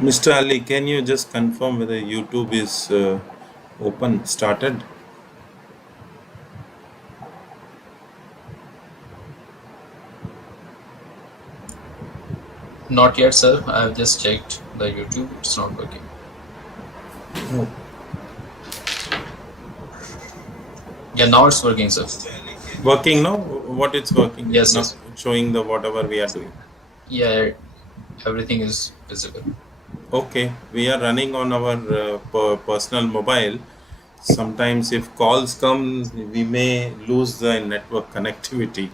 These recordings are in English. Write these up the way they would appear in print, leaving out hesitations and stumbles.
Mr. Ali, can you just confirm whether YouTube is open, started? Not yet, sir. I have just checked the YouTube. It's not working. Yeah, now it's working, sir. Working now? What it's working? Yes, Now yes. showing the whatever we are doing. Yeah, everything is visible. Okay, we are running on our personal mobile. Sometimes if calls come, we may lose the network connectivity.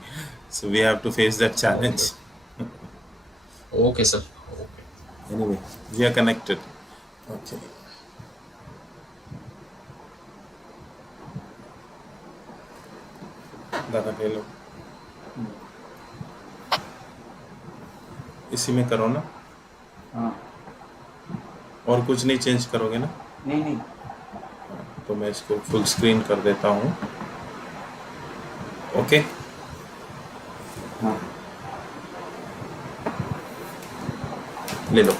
So we have to face that Okay. challenge. Okay, sir. Okay. Anyway, we are connected. Okay. दादा ले लो इसी में करो ना हाँ और कुछ नहीं चेंज करोगे ना नहीं तो मैं इसको फुल स्क्रीन कर देता हूँ ओके हाँ ले लो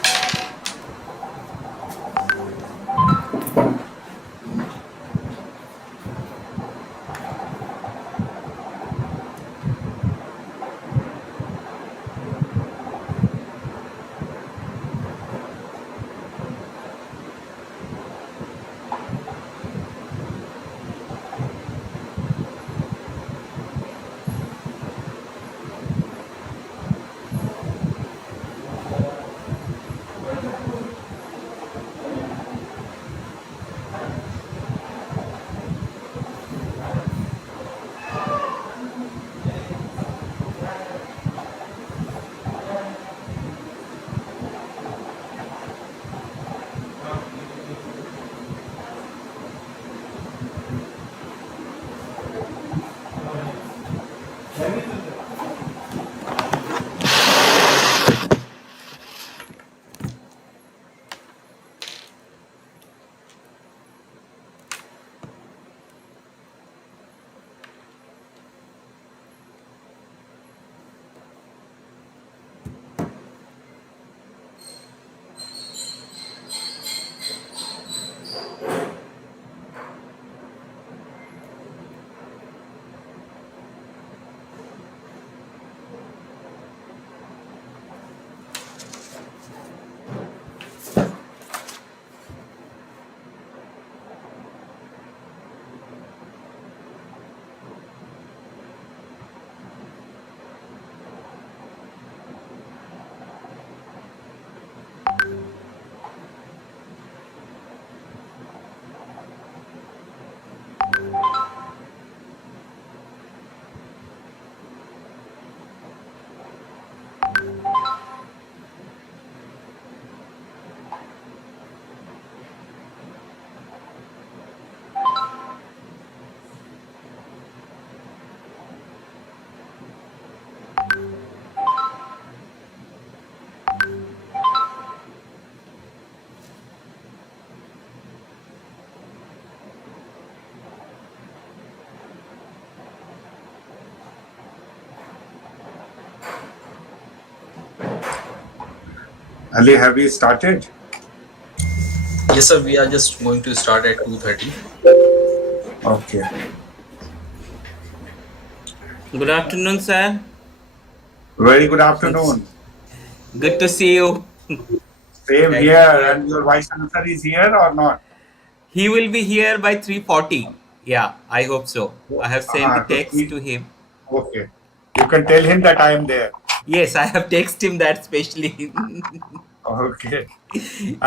Ali, have you started? Yes, sir. We are just going to start at 2:30. Okay. Good afternoon, sir. Very good afternoon. Good to see you. Same Thank here. you. And your vice chancellor is here or not? He will be here by 3:40. Yeah, I hope so. I have sent the So text to him. okay. You can tell him that I am there. Yes, I have texted him that specially. Okay.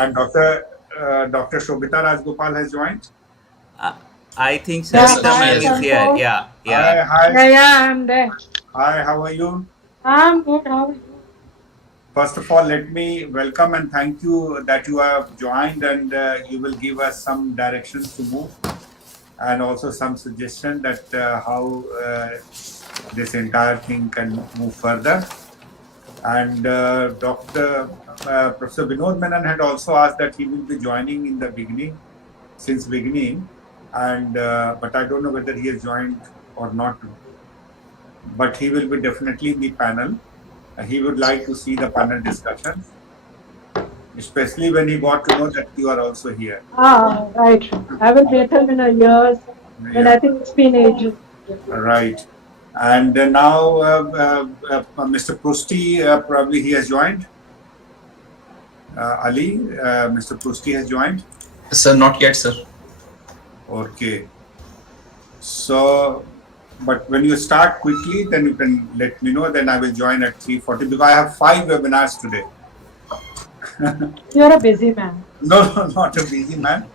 And Dr. Shobita Rajgopal has joined. I think Yes, sir. Savita She ma'am has is joined. here. Yeah, yeah. Hi. I'm there. Hi, how are you? I'm good. How are you? First of all, let me welcome and thank you that you have joined and you will give us some directions to move and also some suggestion that how this entire thing can move further. And Professor Vinod Menon had also asked that he will be joining in the beginning, since beginning, and but I don't know whether he has joined or not. But he will be definitely in the panel. He would like to see the panel discussion. especially when he got to know that you are also here. Right. I haven't met him in a years, and Yeah, I think it's been ages. right. And now Mr. Prusti, probably he has joined. Ali, Mr. Prusti has joined. Sir, not yet, sir. Okay. So, but when you start quickly, then you can let me know. Then I will join at 3:40 because I have 5 webinars today. You're a busy man. No, no, not a busy man,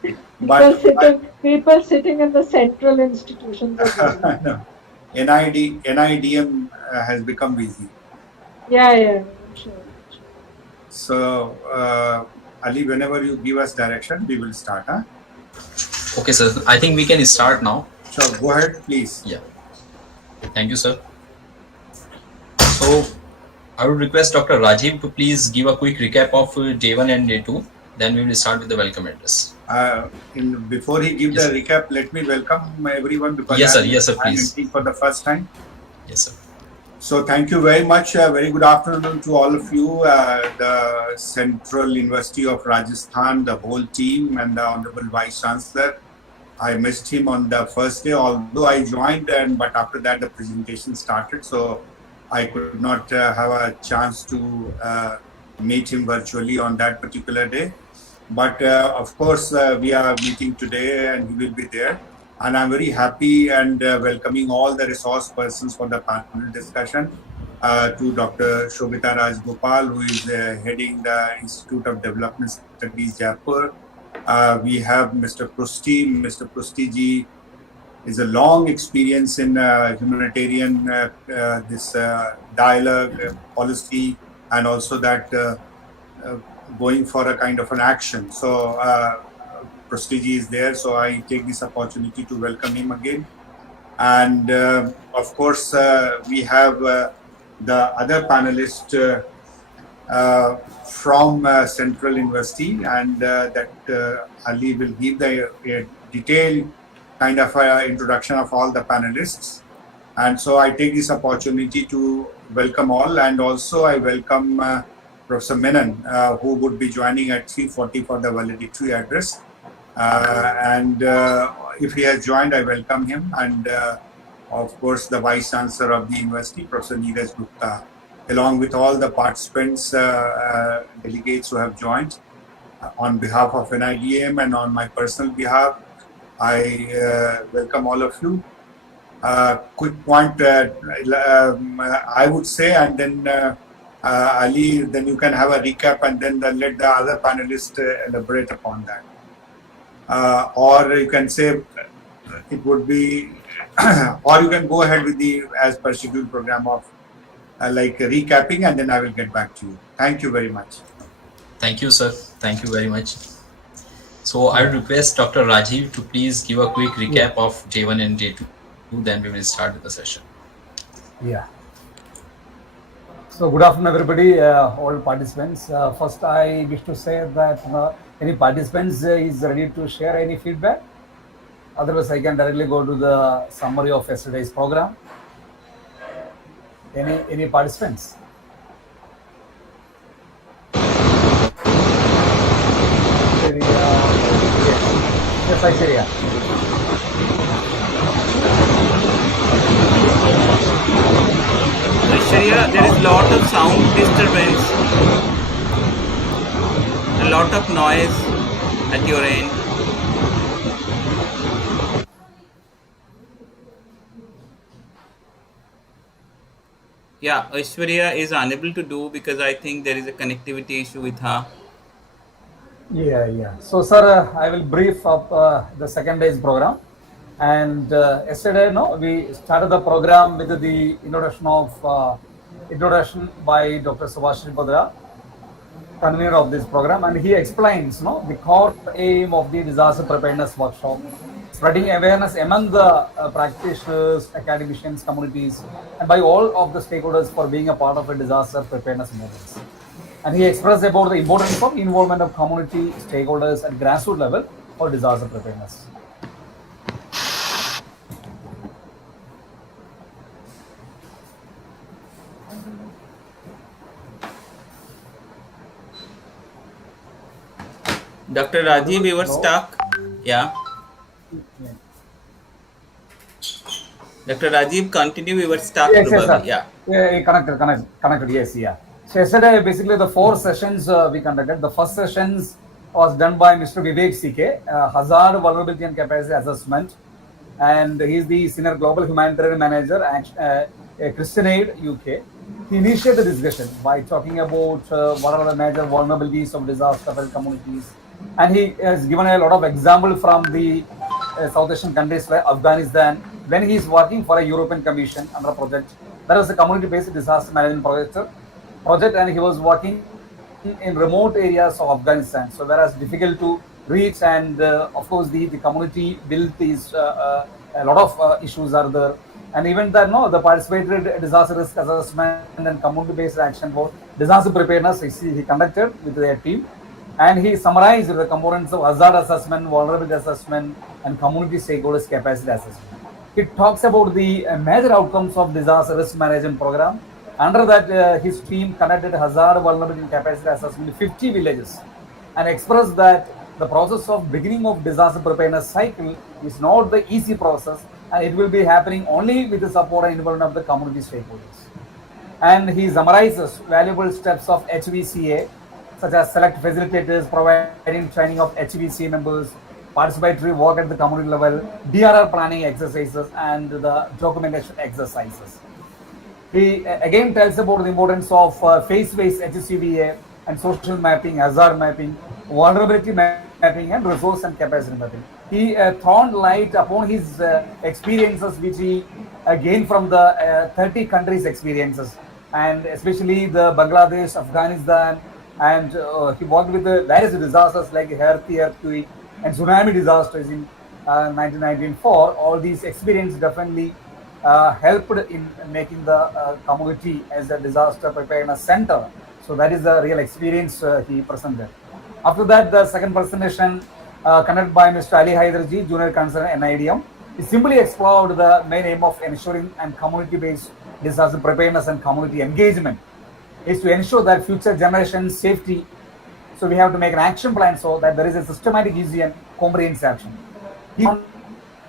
People sitting in the central institutions are busy. no, NIDM has become busy. Yeah, I'm sure. So, Ali, whenever you give us direction, we will start. Huh? Okay, sir. I think we can start now. Sure, go ahead, please. Yeah. Thank you, sir. So, I would request Dr. Rajiv to please give a quick recap of day 1 and day 2. Then we will start with the welcome address. Before he gives Yes, the recap, let me welcome everyone because Yes, sir. Yes, sir. I'm Please. entering for the first time. Yes, sir. So thank you very much. Very good afternoon to all of you, the Central University of Rajasthan, the whole team, and the Honorable Vice Chancellor. I missed him on the first day, although I joined, but after that the presentation started, so I could not have a chance to meet him virtually on that particular day. But of course, we are meeting today, and he will be there. And I'm very happy and welcoming all the resource persons for the panel discussion to Dr. Shobita Rajgopal, who is heading the Institute of Development Studies, Jaipur. We have Mr. Prusti. Mr. Prusti ji is a long experience in humanitarian this dialogue policy, and also that going for a kind of an action. So Prusti ji is there, so I take this opportunity to welcome him again. And of course, we have the other panelist from Central University, and that Ali will give the detailed kind of introduction of all the panelists. And so I take this opportunity to welcome all, and also I welcome Professor Menon, who would be joining at 3:40 for the valedictory address. And if he has joined, I welcome him. And of course, the Vice Chancellor of the University, Professor Neeraj Gupta, along with all the participants, delegates who have joined. On behalf of NIDM and on my personal behalf, I welcome all of you. Quick point, I would say, and then Ali, then you can have a recap, and then let the other panelists elaborate upon that. Or you can say it would be, or you can go ahead with the as per scheduled program of like recapping, and then I will get back to you. Thank you very much. Thank you, sir. Thank you very much. So I request Dr. Rajiv to please give a quick recap of day 1 and day 2. Then we will start with the session. Yeah. So good afternoon, everybody, all participants. First, I wish to say that any participants is ready to share any feedback. Otherwise, I can directly go to the summary of yesterday's program. Any participants? Yes, I say yeah. Aishwarya, there is lot of sound disturbance, a lot of noise at your end. Yeah, Aishwarya is unable to do because I think there is a connectivity issue with her. Yeah. So, sir, I will brief up the second day's program. And yesterday, we started the program with the introduction by Dr. Subhash Padra, convener of this program, and he explains, the core aim of the disaster preparedness workshop, spreading awareness among the practitioners, academicians, communities, and by all of the stakeholders for being a part of a disaster preparedness movement. And he expressed about the importance of involvement of community stakeholders at grassroots level for disaster preparedness. Dr. Rajiv, we were Hello? stuck. Yeah. Yeah. Dr. Rajiv, continue. We were stuck Yes, yes, probably. sir. Yeah. Yeah, connected. Yes, yeah. So yesterday, basically, the 4 sessions we conducted. The first sessions was done by Mr. Vivek CK, Hazard Vulnerability and Capacity Assessment, and he's the Senior Global Humanitarian Manager at Christian Aid UK. He initiated the discussion by talking about what are the major vulnerabilities of disaster communities, and he has given a lot of example from the South Asian countries like Afghanistan, when he is working for a European Commission under a project. That was a community-based disaster management project, and he was working in remote areas of Afghanistan. So whereas difficult to reach, and of course the community built is a lot of issues are there. And even that, no, the participatory disaster risk assessment and community-based action for disaster preparedness he conducted with their team, and he summarized the components of hazard assessment, vulnerability assessment, and community stakeholders capacity assessment. He talks about the major outcomes of disaster risk management program. Under that, his team conducted hazard vulnerability and capacity assessment in 50 villages, and expressed that the process of beginning of disaster preparedness cycle is not the easy process, and it will be happening only with the support and involvement of the community stakeholders. And he summarizes valuable steps of HVCA, such as select facilitators, providing training of HVCA members, participatory work at the community level, DRR planning exercises, and the documentation exercises. He again tells about the importance of phase-based HCVA and social mapping, hazard mapping, vulnerability mapping, and resource and capacity mapping. He thrown light upon his experiences, which he gained from the 30 countries' experiences, and especially the Bangladesh, Afghanistan, and he worked with the various disasters like Haiti earthquake and tsunami disasters in 1994. All these experiences definitely helped in making the community as a disaster preparedness center. So that is the real experience he presented. After that, the second presentation conducted by Mr. Ali Haidarji, Junior Consultant NIDM, he simply explored the main aim of ensuring and community-based disaster preparedness and community engagement is to ensure that future generations' safety. So we have to make an action plan so that there is a systematic, easy, and comprehensive action. He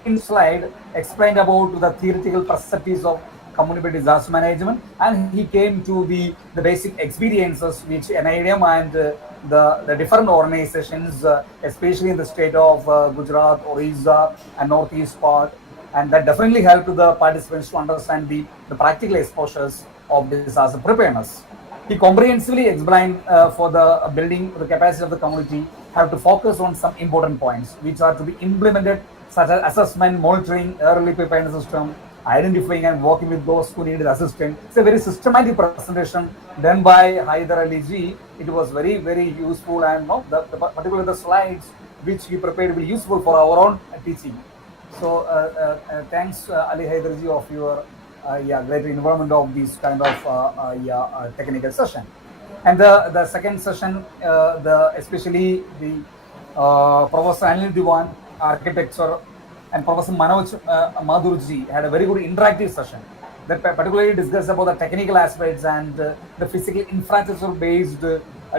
in slide explained about the theoretical perspectives of community disaster management, and he came to the basic experiences which NIDM and the different organizations, especially in the state of Gujarat, Orissa, and Northeast part, and that definitely helped the participants to understand the practical exposures of disaster preparedness. He comprehensively explained for the building the capacity of the community have to focus on some important points which are to be implemented, such as assessment, monitoring, early preparedness system, identifying and working with those who needed assistance. It's a very systematic presentation done by Haidar Ali ji. It was very, very useful, and particularly the slides which he prepared will be useful for our own teaching. So thanks Ali Haidar ji of your great involvement of this kind of technical session. And the second session, especially the Professor Anil Diwan, architecture, and Professor Manoj Madhurji had a very good interactive session that particularly discussed about the technical aspects and the physical infrastructure-based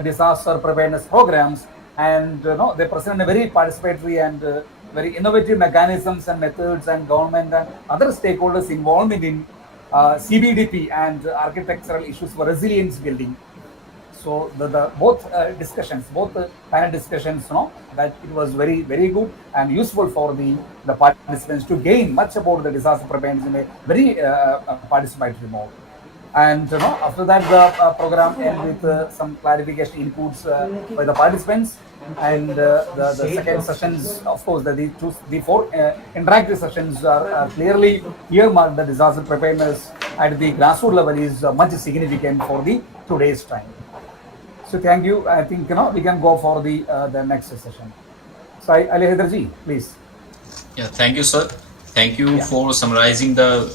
disaster preparedness programs, and they presented a very participatory and very innovative mechanisms and methods, and government and other stakeholders' involvement in CBDP and architectural issues for resilience building. So the both discussions, both panel discussions, that it was very, very good and useful for the participants to gain much about the disaster preparedness in a very participatory mode. And after that, the program ended with some clarification inputs by the participants. And the second sessions, of course, the four interactive sessions are clearly earmarked. The disaster preparedness at the grassroots level is much significant for the today's time. So thank you. I think we can go for the next session. So Ali Haider ji, please. Yeah, thank you, sir. Thank you for summarizing the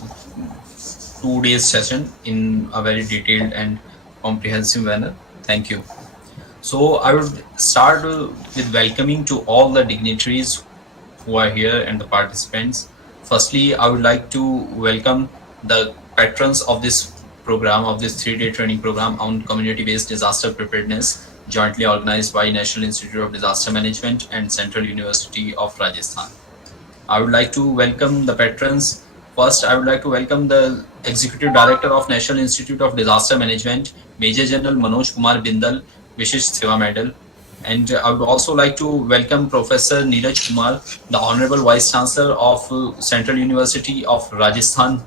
2 days session in a very detailed and comprehensive manner. Thank you. So I would start with welcoming to all the dignitaries who are here and the participants. Firstly, I would like to welcome the patrons of this program, of this 3-day training program on community-based disaster preparedness. jointly organized by National Institute of Disaster Management and Central University of Rajasthan. I would like to welcome the patrons. First, I would like to welcome the Executive Director of National Institute of Disaster Management, Major General Manoj Kumar Bindal, Vishish Seva Medal. And I would also like to welcome Professor Neeraj Kumar, the Honorable Vice Chancellor of Central University of Rajasthan.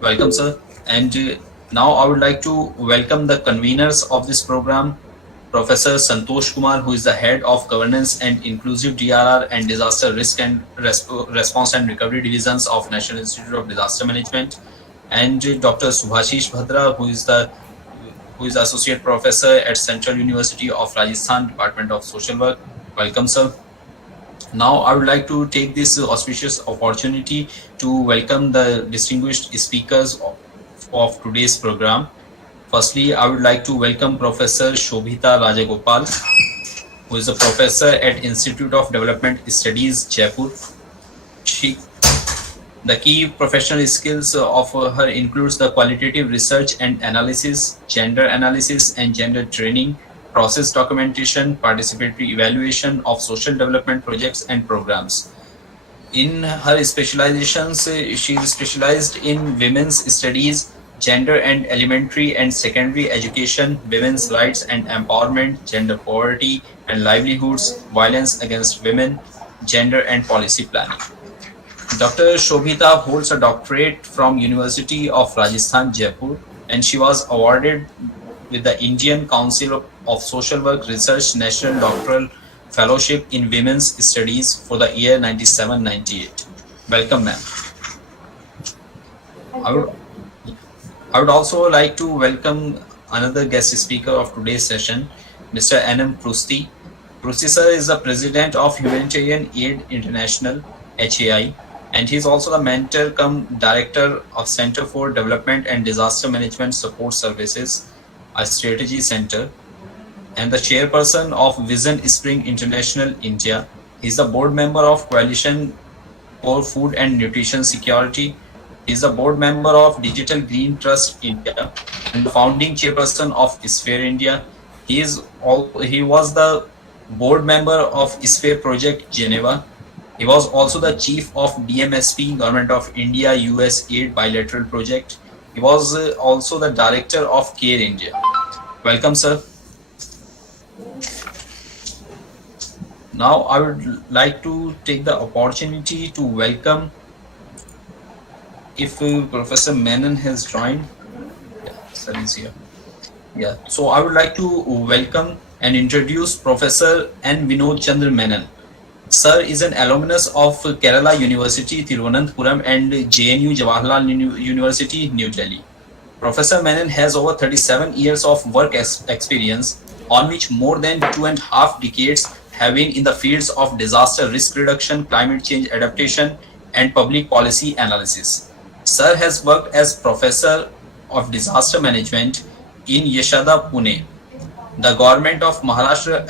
Welcome, sir. And now I would like to welcome the conveners of this program, Professor Santosh Kumar, who is the Head of Governance and Inclusive DRR and Disaster Risk and Response and Recovery Divisions of National Institute of Disaster Management, and Dr. Subhashish Bhadra, who is Associate Professor at Central University of Rajasthan, Department of Social Work. Welcome, sir. Now, I would like to take this auspicious opportunity to welcome the distinguished speakers of today's program. Firstly, I would like to welcome Professor Shobhita Rajagopal, who is a professor at Institute of Development Studies, Jaipur. The key professional skills of her includes the qualitative research and analysis, gender analysis and gender training, process documentation, participatory evaluation of social development projects and programs. In her specializations, she is specialized in women's studies, gender and elementary and secondary education, women's rights and empowerment, gender poverty and livelihoods, violence against women, gender and policy planning. Dr. Shobhita holds a doctorate from University of Rajasthan, Jaipur, and she was awarded with the Indian Council of Social Work Research National Doctoral Fellowship in Women's Studies for the year 97-98. Welcome, ma'am. I would also like to welcome another guest speaker of today's session, Mr. N.M. Prusti. Prusti sir is the President of Humanitarian Aid International, HAI, and he is also the mentor cum Director of Center for Development and Disaster Management Support Services, a strategy center, and the chairperson of Vision Spring International India. He is the board member of Coalition for Food and Nutrition Security. He is a board member of Digital Green Trust India and the founding chairperson of Sphere India. He was the board member of Sphere Project Geneva. He was also the chief of DMSP, Government of India US Aid Bilateral Project. He was also the director of CARE India. Welcome, sir. Now, I would like to take the opportunity to welcome, if Professor Menon has joined. Yeah, sir is here. Yeah, so I would like to welcome and introduce Professor N. Vinod Chandra Menon. Sir is an alumnus of Kerala University, Thiruvananthapuram and JNU Jawaharlal University, New Delhi. Professor Menon has over 37 years of work experience, on which more than 2.5 decades have been in the fields of disaster risk reduction, climate change adaptation, and public policy analysis. Sir has worked as Professor of Disaster Management in Yeshada, Pune, the Government of Maharashtra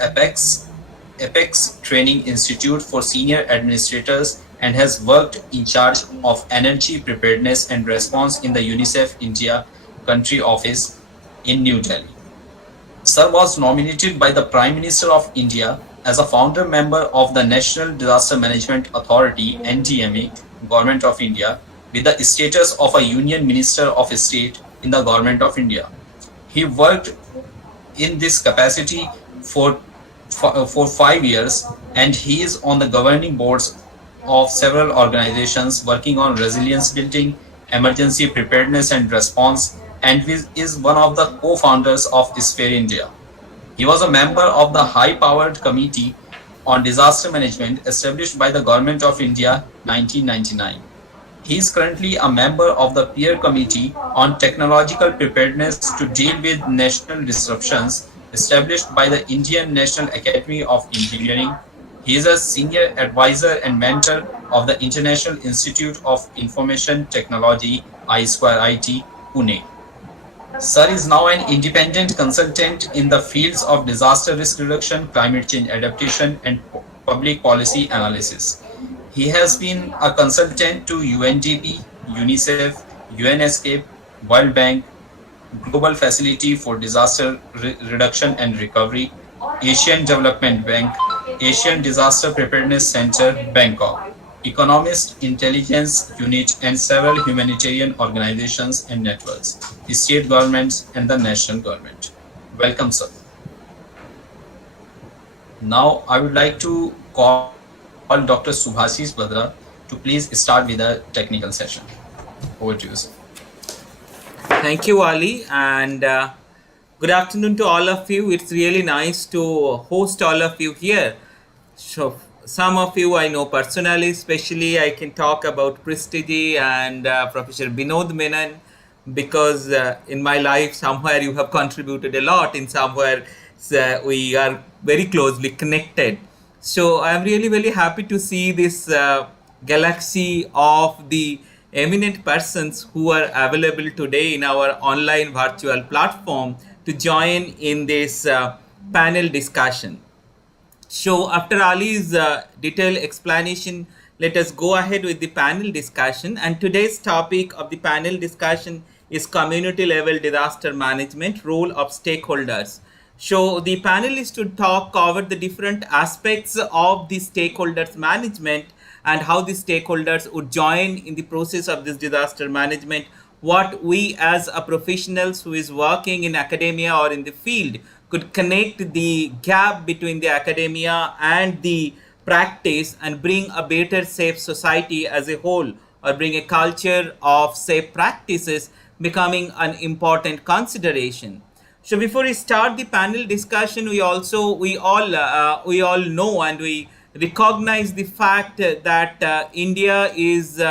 Apex Training Institute for Senior Administrators, and has worked in charge of energy preparedness and response in the UNICEF India Country Office in New Delhi. Sir was nominated by the Prime Minister of India as a founder member of the National Disaster Management Authority, NDMA, Government of India, with the status of a Union Minister of State in the Government of India. He worked in this capacity for 5 years, and he is on the governing boards of several organizations working on resilience building, emergency preparedness and response, and is one of the co-founders of Sphere India. He was a member of the high-powered Committee on Disaster Management established by the Government of India 1999. He is currently a member of the Peer Committee on Technological Preparedness to deal with national disruptions established by the Indian National Academy of Engineering. He is a senior advisor and mentor of the International Institute of Information Technology, I2IT, Pune. Sir is now an independent consultant in the fields of disaster risk reduction, climate change adaptation, and public policy analysis. He has been a consultant to UNDP, UNICEF, UNESCAPE, World Bank, Global Facility for Disaster Reduction and Recovery, Asian Development Bank, Asian Disaster Preparedness Center, Bangkok, Economist Intelligence Unit, and several humanitarian organizations and networks, state governments, and the national government. Welcome, sir. Now, I would like to call Dr. Subhasis Badra to please start with the technical session. Over to you, sir. Thank you, Ali, and good afternoon to all of you. It's really nice to host all of you here. So, some of you I know personally, especially I can talk about Prestiji and Professor Binod Menon, because in my life somewhere you have contributed a lot, in somewhere we are very closely connected. So I'm really very happy to see this galaxy of the eminent persons who are available today in our online virtual platform to join in this panel discussion. So after Ali's detailed explanation, let us go ahead with the panel discussion. And today's topic of the panel discussion is community level disaster management, role of stakeholders. So the panelists to cover the different aspects of the stakeholders management and how the stakeholders would join in the process of this disaster management, what we as a professionals who is working in academia or in the field could connect the gap between the academia and the practice and bring a better safe society as a whole, or bring a culture of safe practices becoming an important consideration. So before we start the panel discussion, we all know and we recognize the fact that India is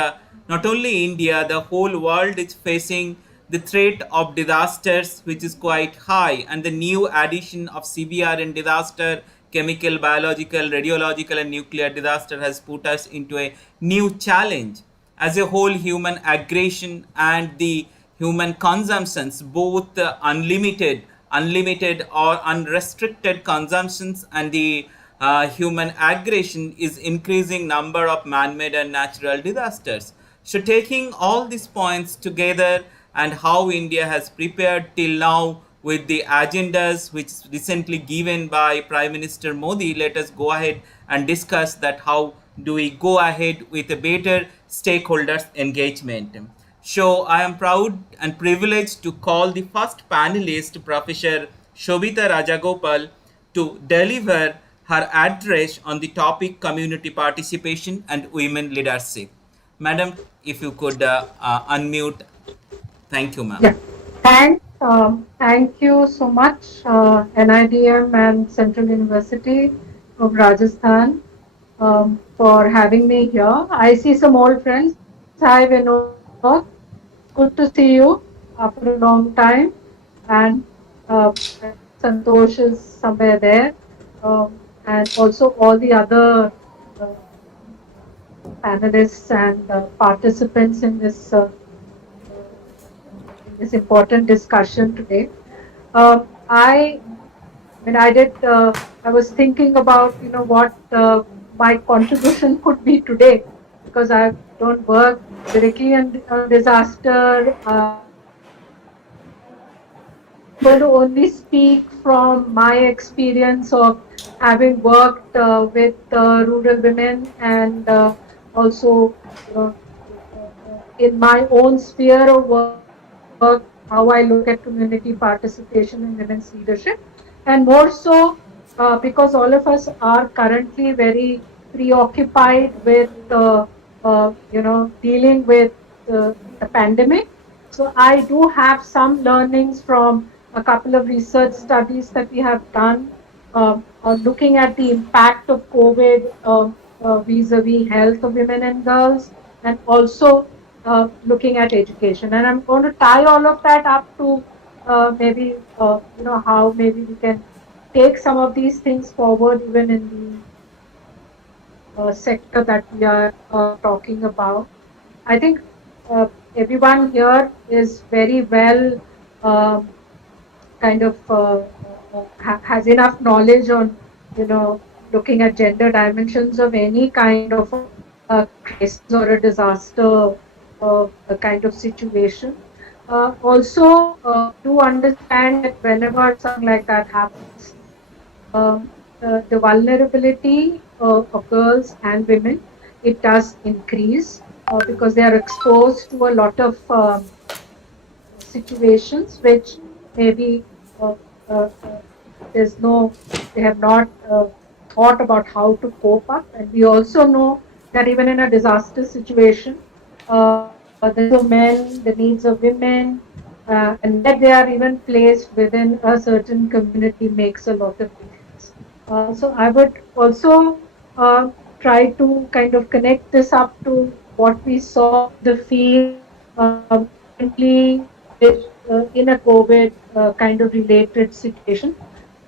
not only India, the whole world is facing the threat of disasters, which is quite high, and the new addition of severe and disaster, chemical, biological, radiological, and nuclear disaster has put us into a new challenge. As a whole, human aggression and the human consumptions, both unlimited or unrestricted consumptions, and the human aggression is increasing number of man-made and natural disasters. So taking all these points together and how India has prepared till now with the agendas which recently given by Prime Minister Modi, let us go ahead and discuss that how do we go ahead with a better stakeholders engagement. So I am proud and privileged to call the first panelist, Professor Shobita Rajagopal, to deliver her address on the topic community participation and women leadership. Madam, if you could unmute. Thank you, ma'am. Yeah. Thank you so much, NIDM and Central University of Rajasthan, for having me here. I see some old friends. Hi, Vinod. Good to see you after a long time. And Santosh is somewhere there. And also all the other panelists and participants in this important discussion today. I was thinking about what my contribution could be today, because I don't work directly in disaster. I'm going to only speak from my experience of having worked with rural women, and also in my own sphere of work, how I look at community participation in women's leadership, and more so because all of us are currently very preoccupied with dealing with the pandemic. So I do have some learnings from a couple of research studies that we have done looking at the impact of COVID vis-a-vis health of women and girls, and also looking at education. And I'm going to tie all of that up to maybe how maybe we can take some of these things forward even in the sector that we are talking about. I think everyone here is very well has enough knowledge on looking at gender dimensions of any kind of crisis or a disaster kind of situation. Also, do understand that whenever something like that happens, the vulnerability of girls and women, it does increase because they are exposed to a lot of situations which maybe uh, uh, uh, there's no, they have not thought about how to cope up. And we also know that even in a disaster situation, the needs of men, the needs of women, and where they are even placed within a certain community makes a lot of difference. So I would also try to kind of connect this up to what we saw in the field recently with in a COVID kind of related situation.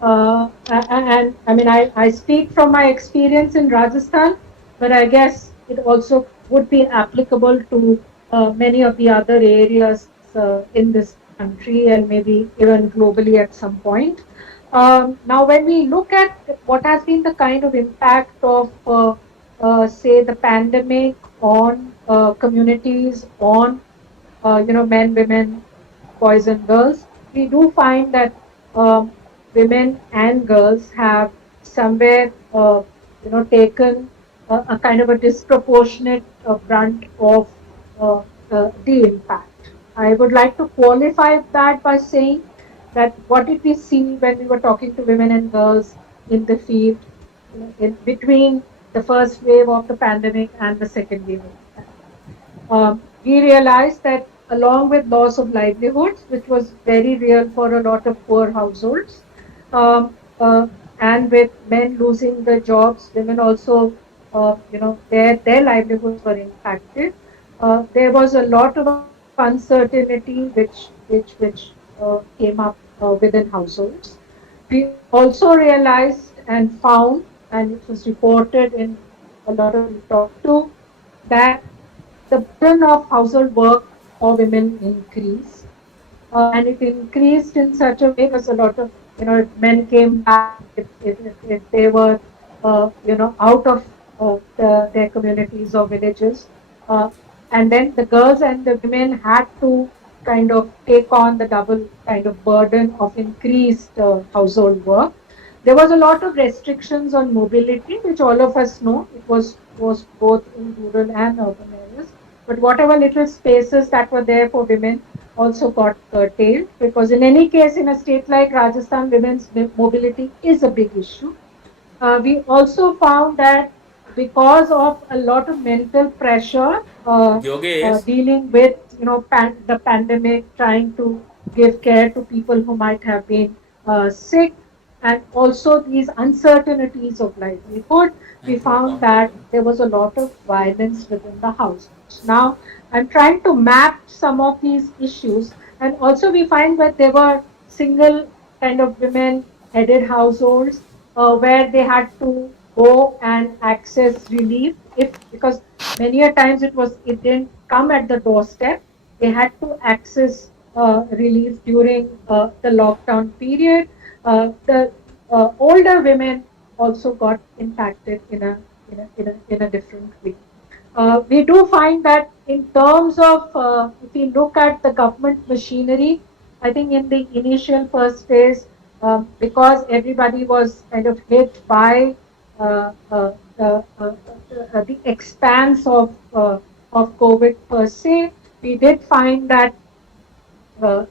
And I mean, I speak from my experience in Rajasthan, but I guess it also would be applicable to many of the other areas in this country and maybe even globally at some point. Now, when we look at what has been the kind of impact of, say, the pandemic on communities, on men, women, boys and girls, we do find that women and girls have somewhere, taken a kind of a disproportionate brunt of the impact. I would like to qualify that by saying that what did we see when we were talking to women and girls in the field, in between the first wave of the pandemic and the second wave of the pandemic. We realized that along with loss of livelihoods, which was very real for a lot of poor households, and with men losing their jobs, women also, their livelihoods were impacted. There was a lot of uncertainty which came up within households. We also realized and found, and it was reported in a lot of we talked to, that the burden of household work for women increased. And it increased in such a way because a lot of, if men came back, if they were, out of their communities or villages, uh, and then the girls and the women had to kind of take on the double kind of burden of increased household work. There was a lot of restrictions on mobility, which all of us know. It was both in rural and urban areas. But whatever little spaces that were there for women also got curtailed, because in any case, in a state like Rajasthan, women's mobility is a big issue. We also found that because of a lot of mental pressure Yogesh, dealing with the pandemic, trying to give care to people who might have been sick, and also these uncertainties of livelihood, we found that there was a lot of violence within the households. Now, I'm trying to map some of these issues, and also we find that there were single kind of women headed households where they had to go and access relief, if because many a times it didn't come at the doorstep. They had to access relief during the lockdown period. The older women also got impacted in a different way. We do find that in terms of, if we look at the government machinery, I think in the initial first phase, because everybody was kind of hit by the expanse of COVID per se, we did find that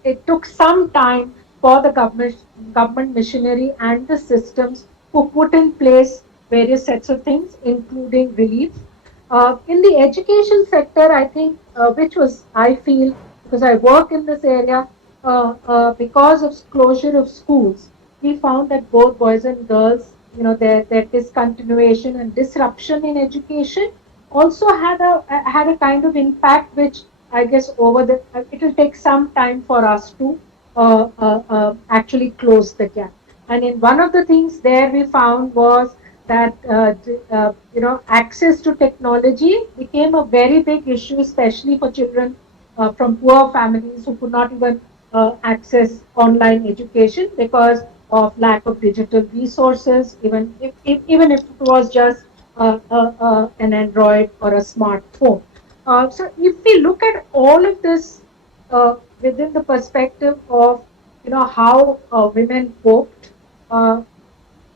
it took some time for the government machinery and the systems to put in place various sets of things, including relief. In the education sector, I think, which was, I feel, because I work in this area, because of closure of schools, we found that both boys and girls, their discontinuation and disruption in education also had a kind of impact, which I guess it will take some time for us to actually close the gap. And in one of the things there we found was that access to technology became a very big issue, especially for children from poor families who could not even access online education because of lack of digital resources, even if it was just an Android or a smartphone. So if we look at all of this, within the perspective of how women coped, uh,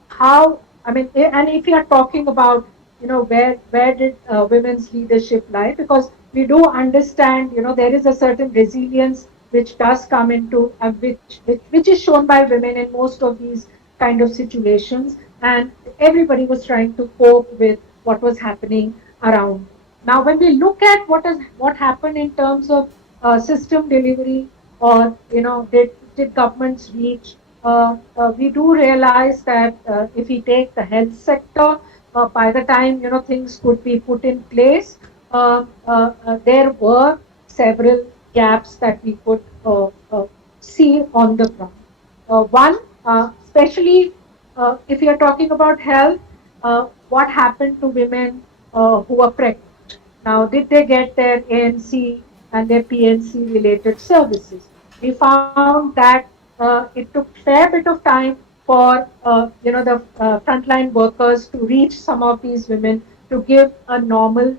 how I mean, and if you are talking about where did women's leadership lie, because we do understand there is a certain resilience which does come into which is shown by women in most of these kind of situations, and everybody was trying to cope with what was happening around. Now, when we look at what happened in terms of system delivery, or did governments reach, we do realize that if we take the health sector, by the time things could be put in place, there were several gaps that we could see on the ground. One, especially if you're talking about health, what happened to women who were pregnant? Now, did they get their ANC and their PNC related services? We found that it took fair bit of time for the frontline workers to reach some of these women to give a normal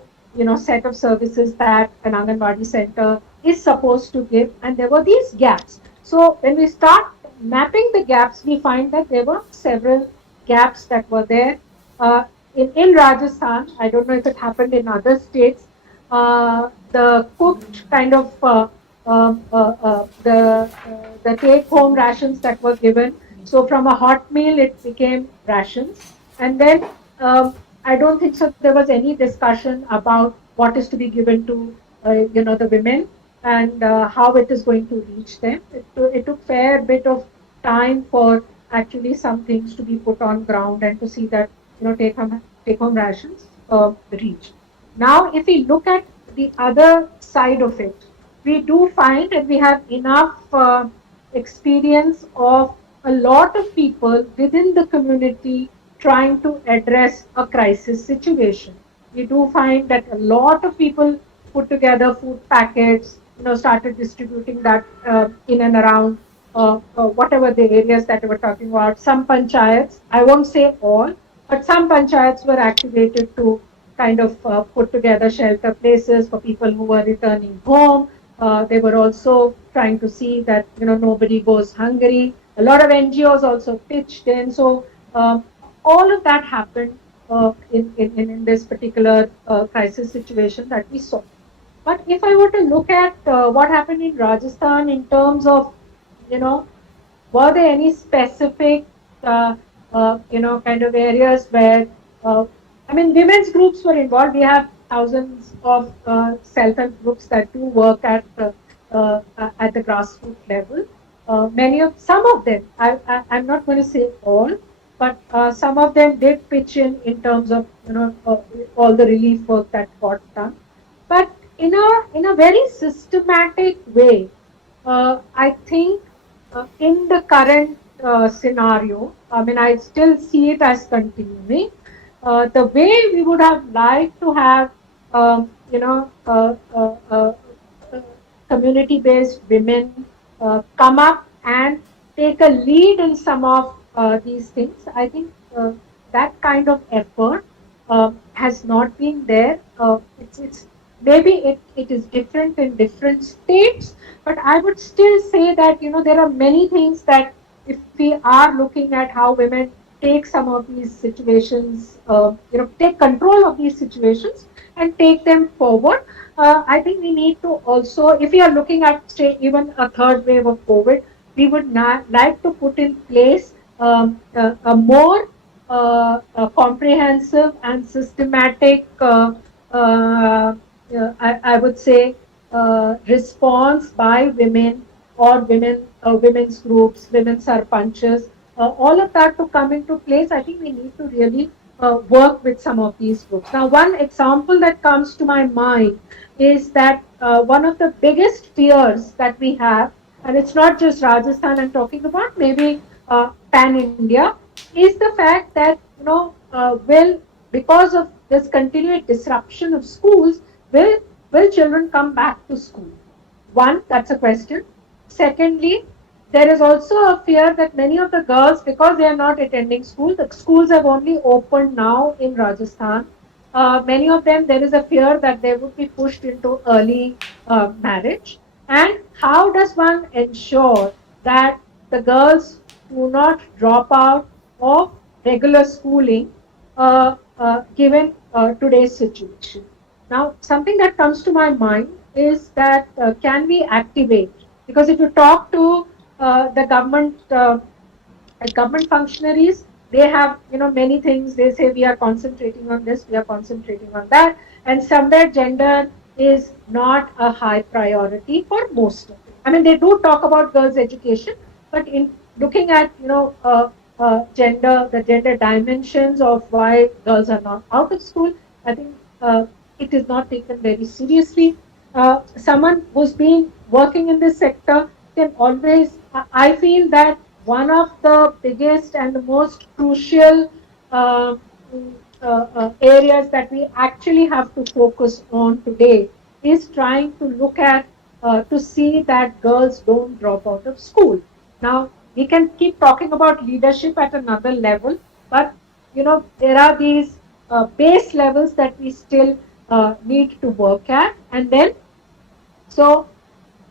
set of services that an Anganwadi center is supposed to give, and there were these gaps. So when we start mapping the gaps, we find that there were several gaps that were there. In Rajasthan, I don't know if it happened in other states, the cooked kind of the take-home rations that were given. So from a hot meal, it became rations, and then I don't think so. There was any discussion about what is to be given to the women, and how it is going to reach them. It took fair bit of time for actually some things to be put on ground and to see that take home rations reach. Now, if we look at the other side of it, we do find that we have enough experience of a lot of people within the community trying to address a crisis situation. We do find that a lot of people put together food packets, started distributing that in and around whatever the areas that we were talking about. Some panchayats, I won't say all, but some panchayats were activated to kind of put together shelter places for people who were returning home. They were also trying to see that nobody goes hungry. A lot of NGOs also pitched in. So all of that happened in this particular crisis situation that we saw. But if I were to look at what happened in Rajasthan in terms of, were there any specific, kind of areas where, women's groups were involved. We have thousands of self-help groups that do work at the grassroots level. Some of them, I'm not going to say all, but some of them did pitch in terms of all the relief work that got done. But in a very systematic way, I think in the current scenario, I still see it as continuing. The way we would have liked to have, community-based women come up and take a lead in some of these things. I think that kind of effort has not been there. It's maybe it is different in different states, but I would still say that there are many things that if we are looking at how women take some of these situations, take control of these situations and take them forward. I think we need to also, if we are looking at, say, even a third wave of COVID, we would like to put in place a more comprehensive and systematic, I would say, response by women or women's groups, women's sarpanchas, all of that to come into place. I think we need to really work with some of these groups. Now, one example that comes to my mind is that one of the biggest fears that we have, and it's not just Rajasthan I'm talking about, maybe pan-India, is the fact that, because of this continued disruption of schools, will children come back to school? One, that's a question. Secondly, there is also a fear that many of the girls, because they are not attending school, the schools have only opened now in Rajasthan. Many of them, there is a fear that they would be pushed into early marriage. And how does one ensure that the girls do not drop out of regular schooling given today's situation? Now, something that comes to my mind is that can we activate? Because if you talk to the government functionaries, they have many things. They say we are concentrating on this, we are concentrating on that, and somewhere gender is not a high priority for most of it. I mean, they do talk about girls education, but in looking at the gender dimensions of why girls are not out of school, I think it is not taken very seriously. Someone who's been working in this sector can always, I feel that one of the biggest and the most crucial uh, areas that we actually have to focus on today is trying to look at to see that girls don't drop out of school. Now, we can keep talking about leadership at another level, but there are these base levels that we still need to work at, and then so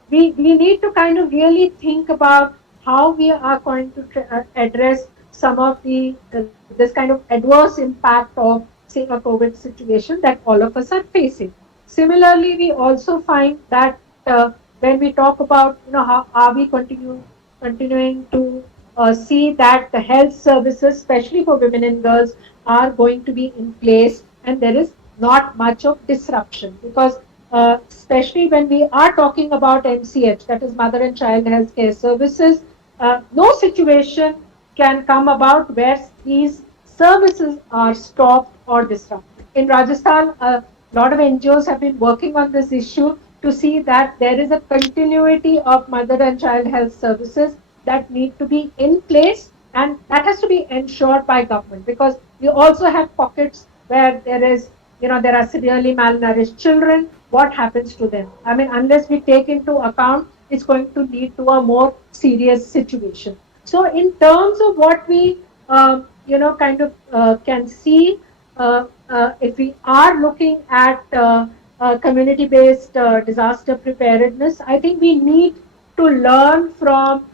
we need to kind of really think about how we are going to address some of this kind of adverse impact of, say, a COVID situation that all of us are facing. Similarly, we also find that when we talk about how are we continuing to see that the health services, especially for women and girls, are going to be in place, and there is not much of disruption, because especially when we are talking about MCH, that is Mother and Child Health Care Services, no situation can come about where these services are stopped or disrupted. In Rajasthan, a lot of NGOs have been working on this issue to see that there is a continuity of mother and child health services that need to be in place, and that has to be ensured by government, because we also have pockets where there are severely malnourished children. What happens to them? I mean, unless we take into account, it's going to lead to a more serious situation. So in terms of what we kind of can see, if we are looking at community-based disaster preparedness, I think we need to learn from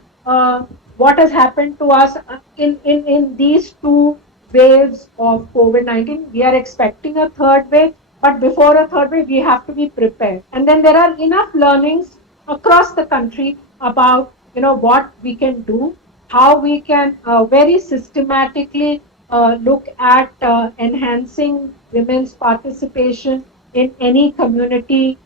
what has happened to us in these two waves of COVID-19. We are expecting a third wave, but before a third wave, we have to be prepared. And then there are enough learnings across the country about what we can do, how we can very systematically look at enhancing women's participation in any community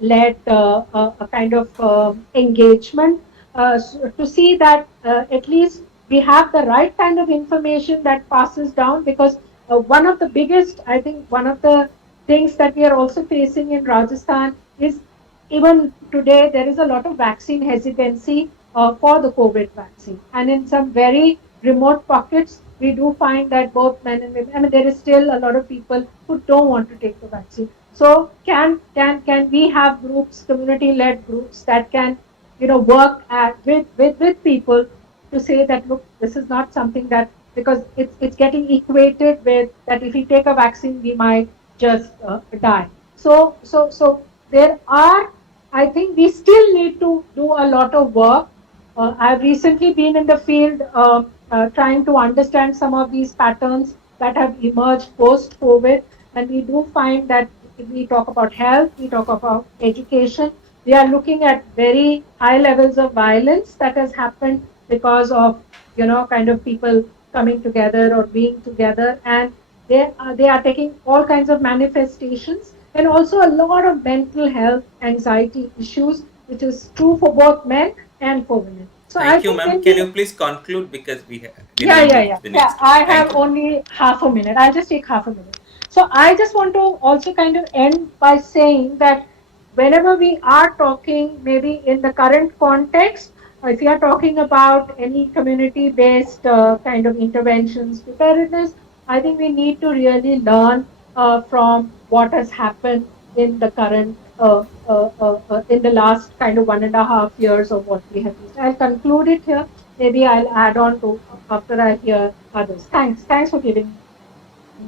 led kind of engagement, to see that at least we have the right kind of information that passes down. Because one of the biggest, I think one of the things that we are also facing in Rajasthan is, even today, there is a lot of vaccine hesitancy for the COVID vaccine. And in some very remote pockets, we do find that both men and women, I mean, there is still a lot of people who don't want to take the vaccine. So can we have groups, community-led groups, that can work with people to say that, look, this is not something that, because it's getting equated with that if we take a vaccine, we might just die. So there are, I think we still need to do a lot of work. I've recently been in the field trying to understand some of these patterns that have emerged post-COVID, and we do find that if we talk about health, we talk about education, we are looking at very high levels of violence that has happened because of kind of people coming together or being together, and they are taking all kinds of manifestations, and also a lot of mental health, anxiety issues, which is true for both men and for women. So Thank you, ma'am. Can you please conclude, because we yeah. the next. I have only half a minute. I'll just take half a minute. So I just want to also kind of end by saying that whenever we are talking, maybe in the current context, if we are talking about any community-based kind of interventions, preparedness, I think we need to really learn from what has happened in the current, in the last kind of 1.5 years of what we have used. I'll conclude it here. Maybe I'll add on to after I hear others. Thanks for giving.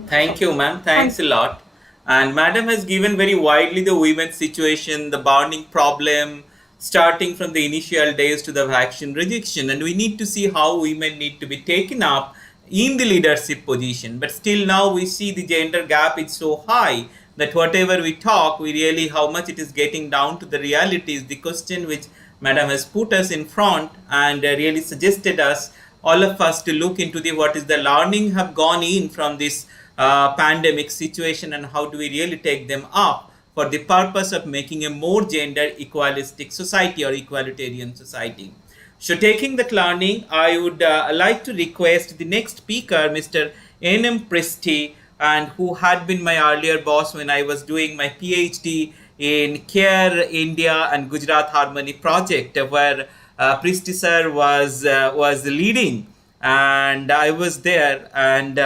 Thank you, ma'am. Thanks a lot. And madam has given very widely the women's situation, the bonding problem, starting from the initial days to the vaccine rejection. And we need to see how women need to be taken up in the leadership position. But still now we see the gender gap is so high that whatever we talk, we really how much it is getting down to the reality is the question which Madam has put us in front and really suggested us, all of us, to look into the what is the learning have gone in from this pandemic situation and how do we really take them up for the purpose of making a more gender equalistic society or equalitarian society. So taking that learning, I would like to request the next speaker, Mr. N.M. Presti, and who had been my earlier boss when I was doing my PhD in Care India and Gujarat Harmony project, where Presti sir was leading, and I was there, and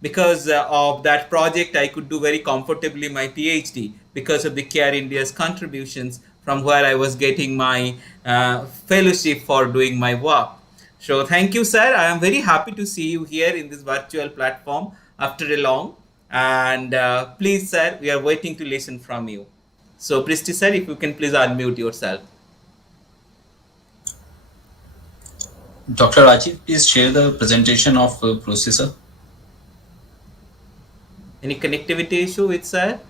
because of that project, I could do very comfortably my PhD because of the Care India's contributions from where I was getting my fellowship for doing my work. So thank you, sir. I am very happy to see you here in this virtual platform after a long. And please, sir, we are waiting to listen from you. So, Presti, sir, if you can please unmute yourself. Dr. Rajiv, please share the presentation of processor. Any connectivity issue with sir?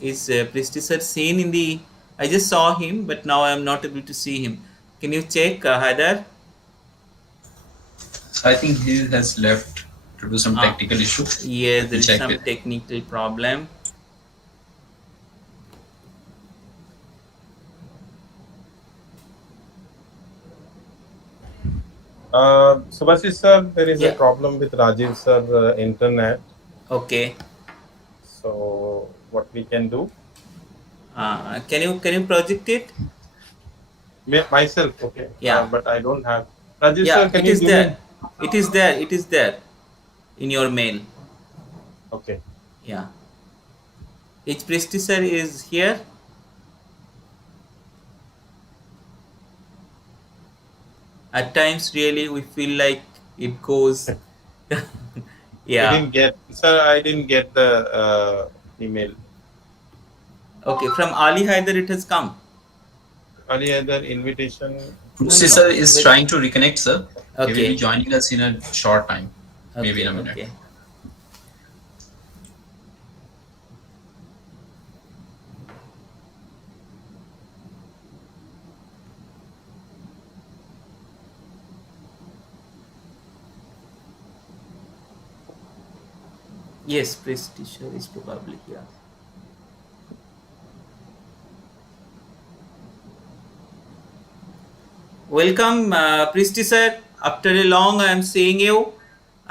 Is Presti sir seen in the... I just saw him, but now I am not able to see him. Can you check, Haider? I think he has left to do some technical issue. Yes, there is some technical problem. Subhasis sir, there is a problem with Rajiv sir internet. Okay. So what we can do? Can you project it? Myself, okay. Yeah. But I don't have. Rajiv sir, can you give there. me? It is there. It is there in your mail. Okay. Yeah. Each Presti sir is here. At times, really, we feel like it goes. Yeah. I didn't get the email. Okay, from Ali Haider it has come. Ali Haider invitation. Processor is trying to reconnect, sir. Okay. He will be joining us in a short time, maybe in a minute. Okay. Yes, Prestige is probably here. Welcome, Presti sir. After a long, I am seeing you,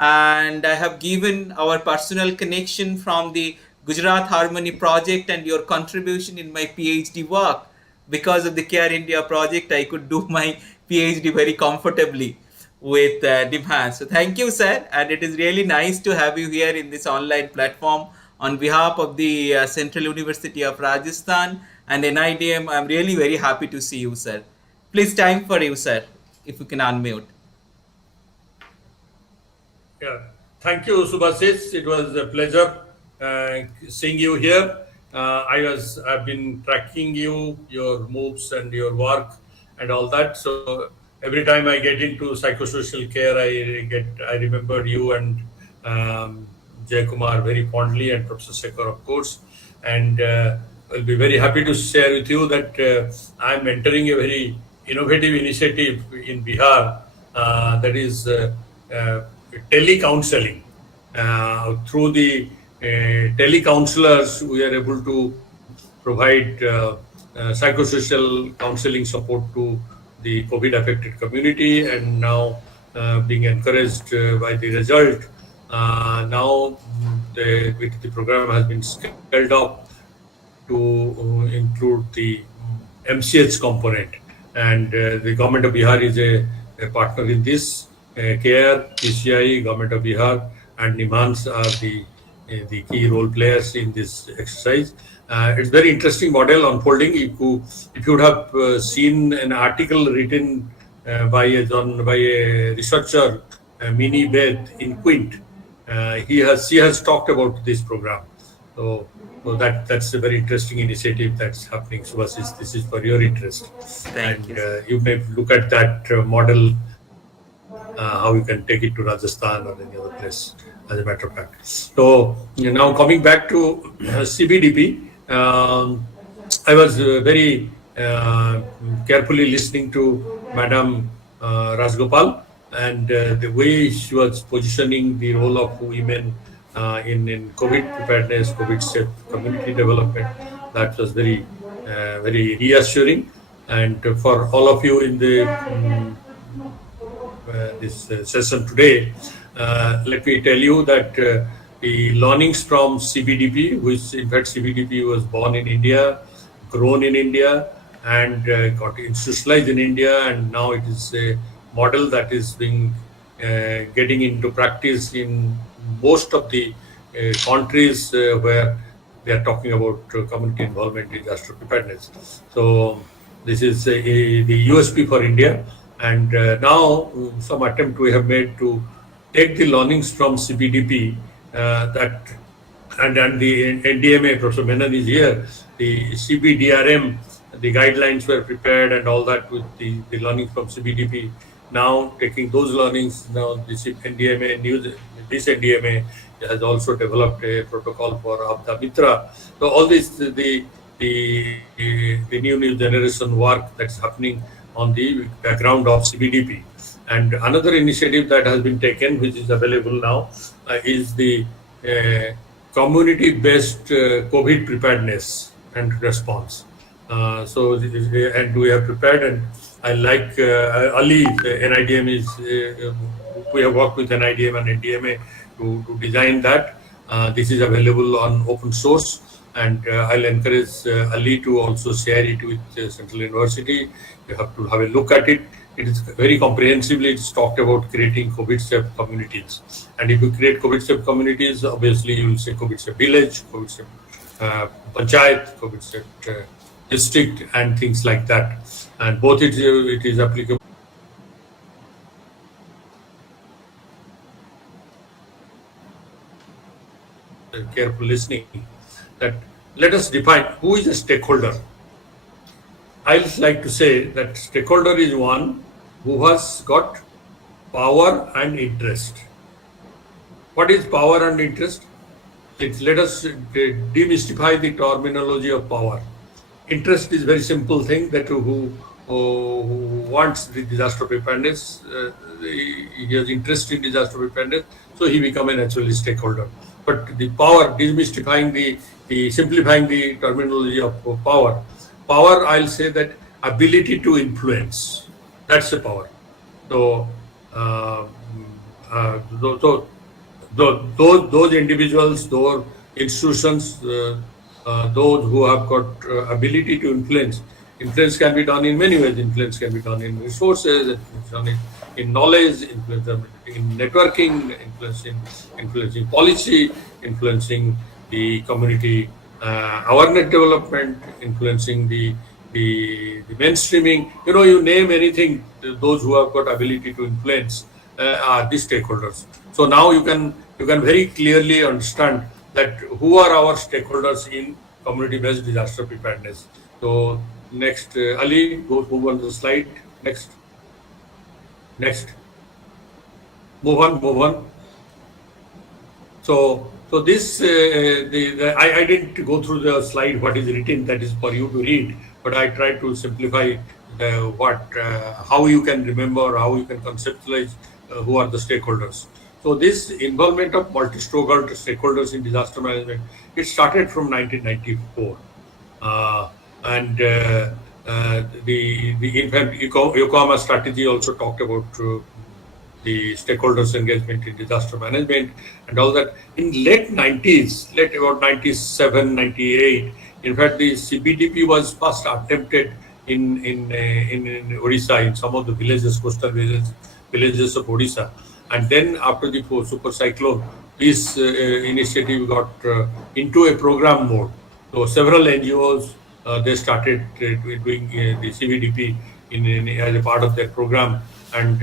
and I have given our personal connection from the Gujarat Harmony project and your contribution in my PhD work. Because of the Care India project, I could do my PhD very comfortably with demand. So thank you, sir, and it is really nice to have you here in this online platform. On behalf of the Central University of Rajasthan and NIDM, I am really very happy to see you, sir. Please, time for you, sir, if you can unmute. Yeah, thank you, Subhasis. It was a pleasure seeing you here. I've been tracking you, your moves and your work and all that. So every time I get into psychosocial care, I remember you and Jay Kumar very fondly, and Professor Sekhar, of course. And I'll be very happy to share with you that I'm entering a very innovative initiative in Bihar that is telecounseling. Through the telecounselors, we are able to provide psychosocial counseling support to the COVID-affected community, and now being encouraged by the result. Now the program has been scaled up to include the MCH component, and the government of Bihar is a partner in this. CARE, PCI, government of Bihar, and NIMHANS are the key role players in this exercise. It's very interesting model unfolding. If you would have seen an article written by a researcher, Mini Beth in Quint. She has talked about this program. So that's a very interesting initiative that's happening. Subhasis, this is for your interest. Thank you. You may look at that model, how you can take it to Rajasthan or any other place, as a matter of fact. So now coming back to CBDP, I was very carefully listening to Madam Rajgopal, and the way she was positioning the role of women in COVID preparedness, COVID safe community development, that was very reassuring. And for all of you in the this session today, let me tell you that the learnings from CBDP, which in fact CBDP was born in India, grown in India, and got institutionalized in India, and now it is a model that is being getting into practice in most of the countries where they are talking about community involvement in disaster preparedness. So this is the USP for India, and now some attempt we have made to take the learnings from CBDP and the NDMA. Professor Menon is here. The CBDRM, the guidelines were prepared and all that with the learning from CBDP. Now taking those learnings, now this NDMA, this NDMA has also developed a protocol for Abda Mitra. So all this, the new generation work that's happening on the background of CBDP. And another initiative that has been taken, which is available now, is the community-based COVID preparedness and response. And we have prepared, and I like Ali, NIDM is, we have worked with NIDM and NDMA to design that. This is available on open source, and I'll encourage Ali to also share it with Central University. You have to have a look at it. It is very comprehensively, it's talked about creating COVID-safe communities. And if you create COVID-safe communities, obviously you will say COVID-safe village, COVID-safe panchayat, COVID-safe district, and things like that. And both it is applicable. Careful listening. That let us define who is a stakeholder. I like to say that stakeholder is one who has got power and interest. What is power and interest? Let us demystify the terminology of power. Interest is very simple thing, that who wants the disaster preparedness, he has interest in disaster preparedness, so he become a natural stakeholder. But the power, demystifying simplifying the terminology of power. Power, I'll say that ability to influence. That's the power. So, those individuals, those institutions, those who have got ability to influence. Influence can be done in many ways. Influence can be done in resources, influence done in knowledge, influence in networking, influencing policy, influencing the community awareness development, influencing the mainstreaming. You name anything, those who have got ability to influence are the stakeholders. So now you can very clearly understand that who are our stakeholders in community-based disaster preparedness. So next, Ali, move on the slide. Next. Move on. So this, I didn't go through the slide, what is written, that is for you to read, but I tried to simplify how you can remember, how you can conceptualize who are the stakeholders. So this involvement of stakeholders in disaster management, it started from 1994. In fact, Yokohama strategy also talked about the stakeholders engagement in disaster management and all that. In late 90s, about 97, 98, in fact, the CBDP was first attempted in Odisha, in some of the villages, coastal villages of Odisha. And then after the super cyclone, this initiative got into a program mode. So several NGOs, they started doing the CBDP as a part of their program. And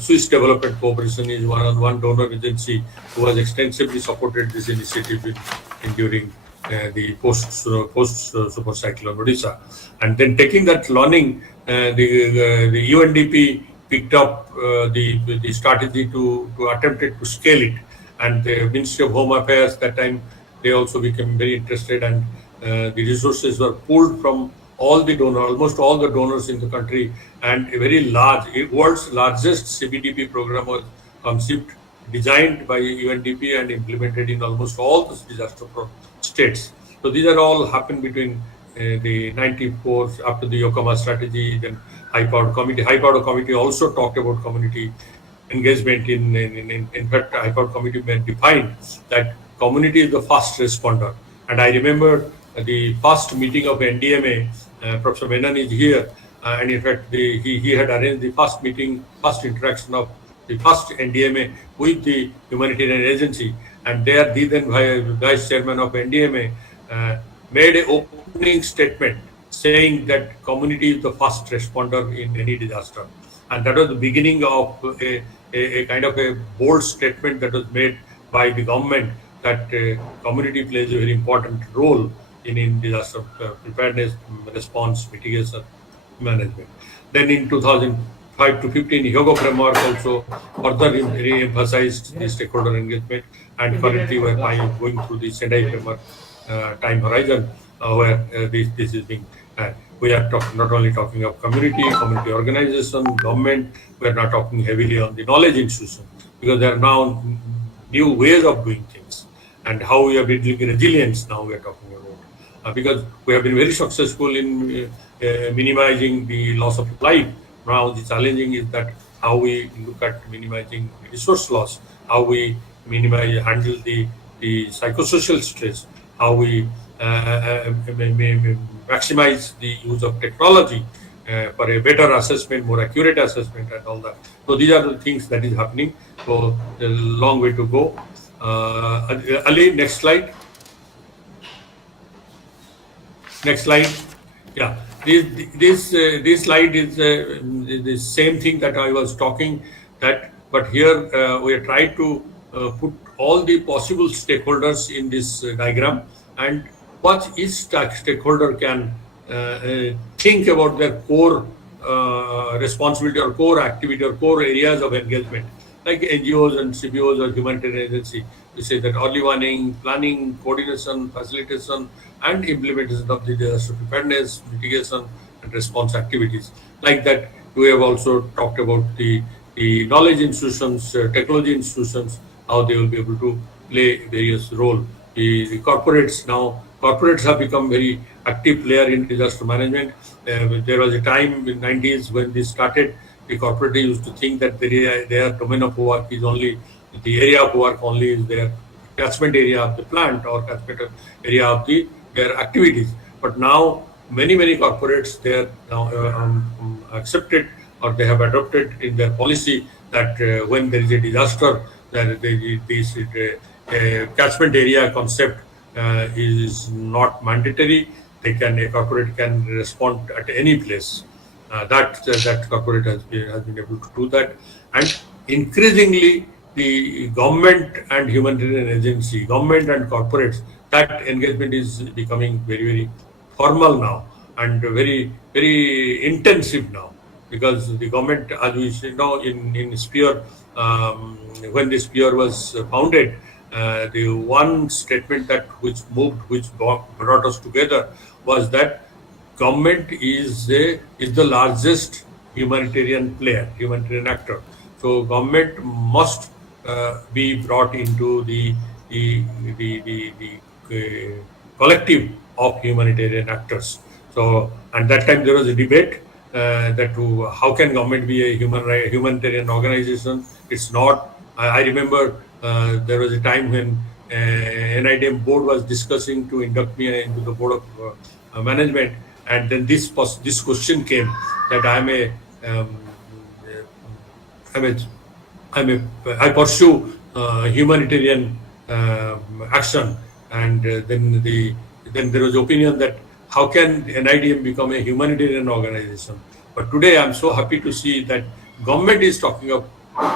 Swiss Development Cooperation is one donor agency who has extensively supported this initiative during the post super cyclone Odisha. And then taking that learning, the UNDP picked up the strategy to attempt it to scale it, and the Ministry of Home Affairs that time, they also became very interested, and the resources were pulled from all the donors, almost all the donors in the country, and a very large, world's largest CBDP program was conceived, designed by UNDP and implemented in almost all the disaster-prone states. So these are all happened between the 94 after the Yokohama strategy, then high-powered committee. High-powered committee also talked about community engagement. In fact, high-powered committee defined that community is the first responder. And I remember the first meeting of NDMA, Professor Menon is here, and in fact, he had arranged the first meeting, first interaction of the first NDMA with the humanitarian agency. And there, the then vice chairman of NDMA made an opening statement saying that community is the first responder in any disaster. And that was the beginning of a kind of a bold statement that was made by the government that community plays a very important role in disaster preparedness, response, mitigation, management. Then in 2005 to 15, Hyogo framework also further re-emphasized the stakeholder engagement, and currently we are going through the Sendai framework time horizon where this is being. We are not only talking of community organization, government. We are not talking heavily on the knowledge institution, because there are now new ways of doing things, and how we are building resilience. Now we are talking about because we have been very successful in minimizing the loss of life. Now the challenging is that how we look at minimizing resource loss, how we handle the psychosocial stress, how we maximize the use of technology for a better assessment, more accurate assessment, and all that. So these are the things that is happening. So there's a long way to go. Ali, next slide. Next slide. Yeah, this slide is the same thing that I was talking. But here we are trying to put all the possible stakeholders in this diagram, and what each stakeholder can think about their core responsibility or core activity or core areas of engagement, like NGOs and CBOs or humanitarian agency. We say that early warning, planning, coordination, facilitation, and implementation of the disaster preparedness, mitigation, and response activities. Like that, we have also talked about the knowledge institutions, technology institutions, how they will be able to play various role. The corporates now, corporates have become very active player in disaster management. There was a time in 90s when this started. The corporate used to think that their domain of work is only the area of work only is their catchment area of the plant or catchment area of their activities. But now many corporates they are now accepted or they have adopted in their policy that when there is a disaster, that this catchment area concept is not mandatory. A corporate can respond at any place. That corporate has been able to do that, and increasingly the government and humanitarian agency, government and corporates, that engagement is becoming very formal now and very intensive now, because the government, as we know, in Spear, when the Spear was founded, the one statement which brought us together was that government is the largest humanitarian player, humanitarian actor. So government must be brought into the collective of humanitarian actors. So at that time there was a debate that how can government be a humanitarian organization? It's not. I remember there was a time when NIDM board was discussing to induct me into the board of management, and then this question came that I pursue humanitarian action, and then there was opinion that how can NIDM become a humanitarian organization? But today I'm so happy to see that government is talking of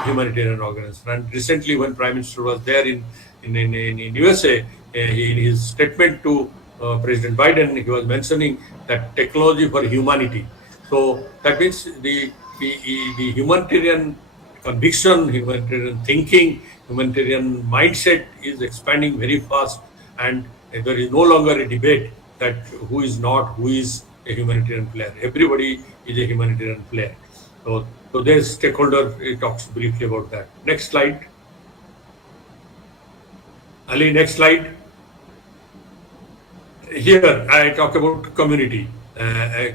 humanitarian organization. And recently, when Prime Minister was there in USA, in his statement to President Biden, he was mentioning that technology for humanity. So that means the humanitarian conviction, humanitarian thinking, humanitarian mindset is expanding very fast, and there is no longer a debate that who is a humanitarian player. Everybody is a humanitarian player. So there's stakeholder talks briefly about that. Next slide. Ali, next slide. Here I talk about community.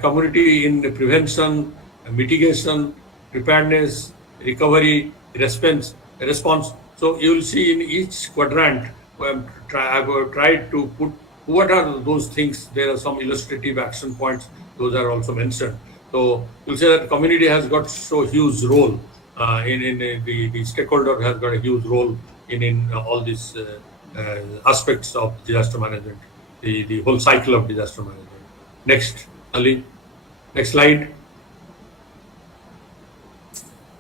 Community in prevention, mitigation, preparedness, recovery, response. So you will see in each quadrant, I've tried to put what are those things. There are some illustrative action points. Those are also mentioned. So you'll say that community has got so huge role in the stakeholder has got a huge role in all these aspects of disaster management, the whole cycle of disaster management. Next, Ali. Next slide.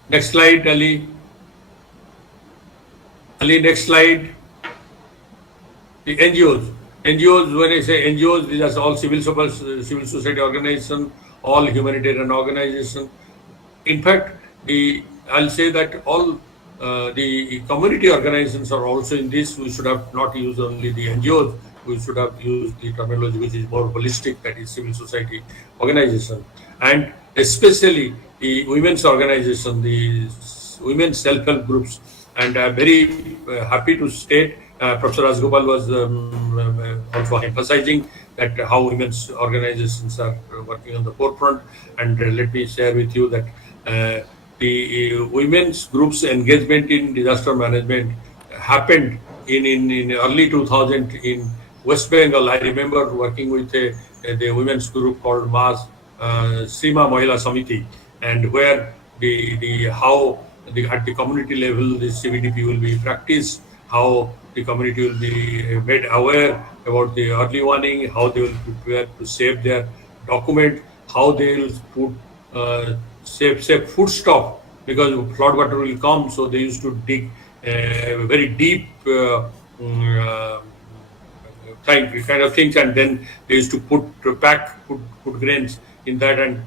Next slide, Ali. Ali, next slide. The NGOs. NGOs, when I say NGOs, these are all civil society organizations, all humanitarian organizations. In fact, I'll say that all the community organizations are also in this. We should have not used only the NGOs. We should have used the terminology which is more holistic, that is civil society organization, and especially the women's organization, the women's self-help groups. And I'm very happy to state Professor Rajgopal was also emphasizing that how women's organizations are working on the forefront. And let me share with you that the women's groups engagement in disaster management happened in early 2000 in West Bengal. I remember working with the women's group called MAS, Sima Mahila Samiti, and where how at the community level the CVDP will be practiced, how the community will be made aware about the early warning, how they will prepare to save their document, how they will put save food stock, because flood water will come. So they used to dig very deep kind of things, and then they used to put grains in that and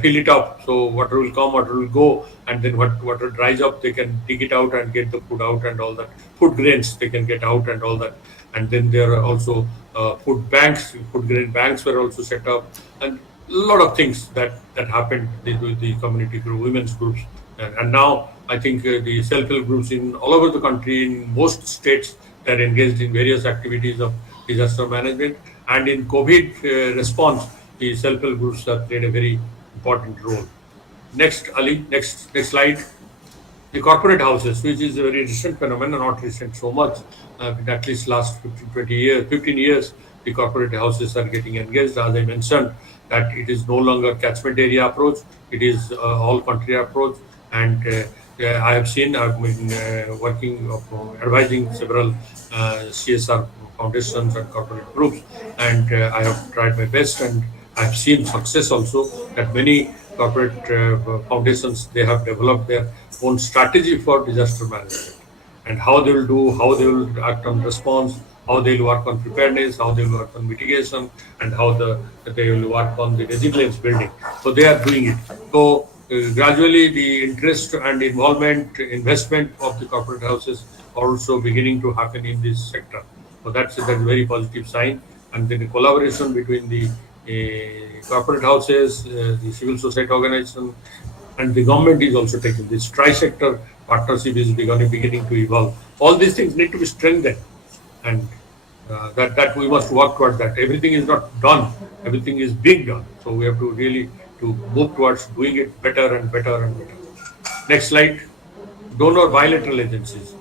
fill it up. So water will come, water will go, and then what water dries up, they can dig it out and get the food out and all that. Food grains they can get out and all that. And then there are also food banks, food grain banks were also set up, and a lot of things that happened with the community group, women's groups. And now I think the self-help groups in all over the country, in most states, they're engaged in various activities of disaster management. And in COVID response, the self-help groups have played a very important role. Next, Ali, next slide. The corporate houses, which is a very recent phenomenon, not recent so much, at least last 15 years, the corporate houses are getting engaged. As I mentioned, that it is no longer catchment area approach, it is all country approach. And I have seen, I've been working, advising several CSR foundations and corporate groups, and I have tried my best, and I've seen success also, that many corporate foundations, they have developed their own strategy for disaster management, and how they will do, how they will act on response, how they will work on preparedness, how they will work on mitigation, and how they will work on the resilience building. So they are doing it. So gradually the interest and involvement, investment of the corporate houses are also beginning to happen in this sector. So that's a very positive sign. And then the collaboration between the corporate houses, the civil society organization, and the government is also taking this tri-sector partnership is beginning to evolve. All these things need to be strengthened, and that we must work towards that. Everything is not done, everything is being done. So we have to really move towards doing it better and better and better. Next slide. Donor bilateral agencies.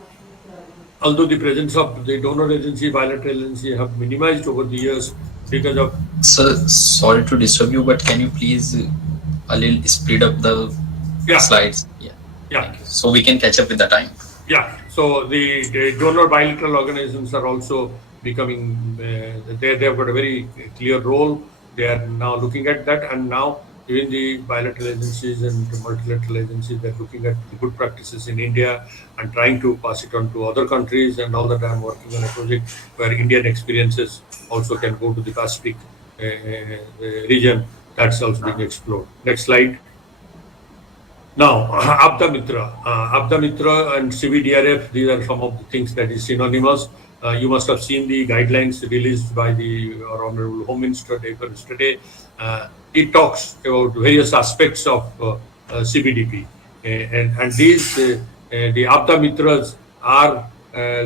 Although the presence of the donor agency, bilateral agency have minimized over the years because of... Sir, sorry to disturb you, but can you please a little speed up the slides? Yeah. So we can catch up with the time. Yeah. So the donor bilateral organizations are also becoming, they have got a very clear role. They are now looking at that, and now even the bilateral agencies and the multilateral agencies, they're looking at the good practices in India and trying to pass it on to other countries. And all that I'm working on a project where Indian experiences also can go to the Pacific region. That's also being explored. Next slide. Now, Abda Mitra and CBDRF, these are some of the things that is synonymous. You must have seen the guidelines released by our Honorable Home Minister yesterday. It talks about various aspects of CBDP. And these, the Abda Mitras are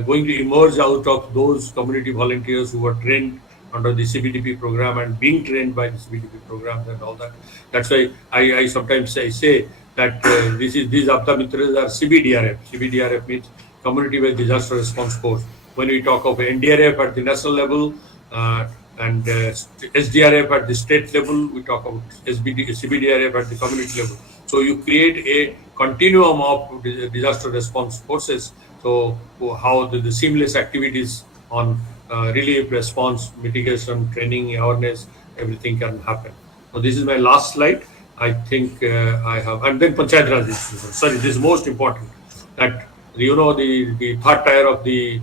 going to emerge out of those community volunteers who were trained under the CBDP program and being trained by the CBDP programs and all that. That's why I sometimes say that these Abda Mitras are CBDRF. CBDRF means Community-Based Disaster Response Force. When we talk of NDRF at the national level and SDRF at the state level, we talk about CBDRF at the community level. So you create a continuum of disaster response forces. So how the seamless activities on relief, response, mitigation, training, awareness, everything can happen. So this is my last slide. I think I have, and then Panchayat Raj institutions. Sorry, this is most important. That the third tier of the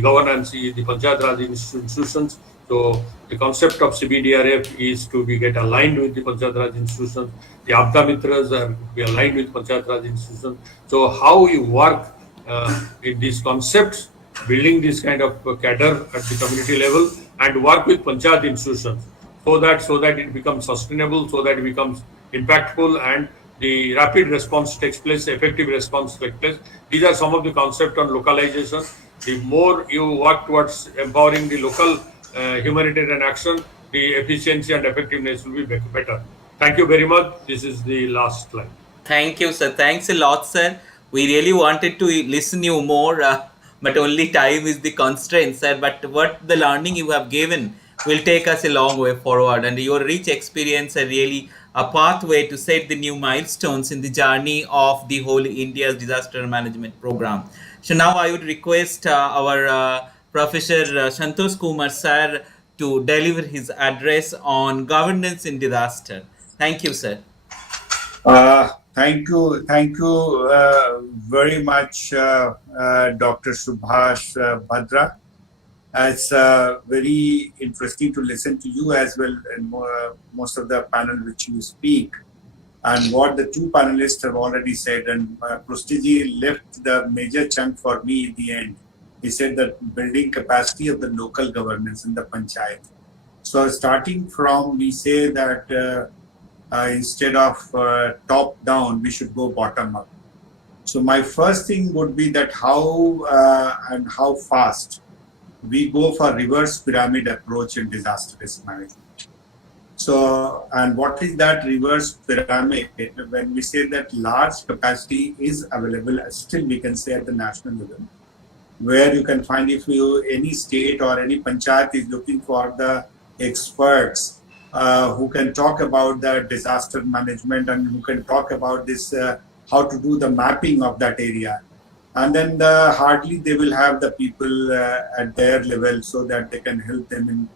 governance is the Panchayat Raj institutions. So the concept of CBDRF is to get aligned with the Panchayat Raj institutions. The Abda Mitras are to be aligned with Panchayat Raj institutions. So how you work in these concepts, building this kind of cadre at the community level, and work with Panchayat institutions so that it becomes sustainable, so that it becomes impactful, and the rapid response takes place, effective response takes place. These are some of the concepts on localization. The more you work towards empowering the local humanitarian action, the efficiency and effectiveness will be better. Thank you very much. This is the last slide. Thank you, sir. Thanks a lot, sir. We really wanted to listen you more, but only time is the constraint, sir. But what the learning you have given will take us a long way forward, and your rich experience are really a pathway to set the new milestones in the journey of the whole India's disaster management program. So now I would request our Professor Santosh Kumar sir to deliver his address on governance in disaster. Thank you, sir. Thank you very much, Dr. Subhash Bhadra. It's very interesting to listen to you as well, and most of the panel which you speak, and what the two panelists have already said. And Prustiji left the major chunk for me in the end. He said that building capacity of the local governance in the panchayat. So starting from, we say that instead of top down, we should go bottom up. So my first thing would be that how fast we go for reverse pyramid approach in disaster risk management. So, and what is that reverse pyramid? When we say that large capacity is available, still we can say at the national level, where you can find, if any state or any panchayat is looking for the experts who can talk about the disaster management and who can talk about this, how to do the mapping of that area. And then hardly they will have the people at their level so that they can help them in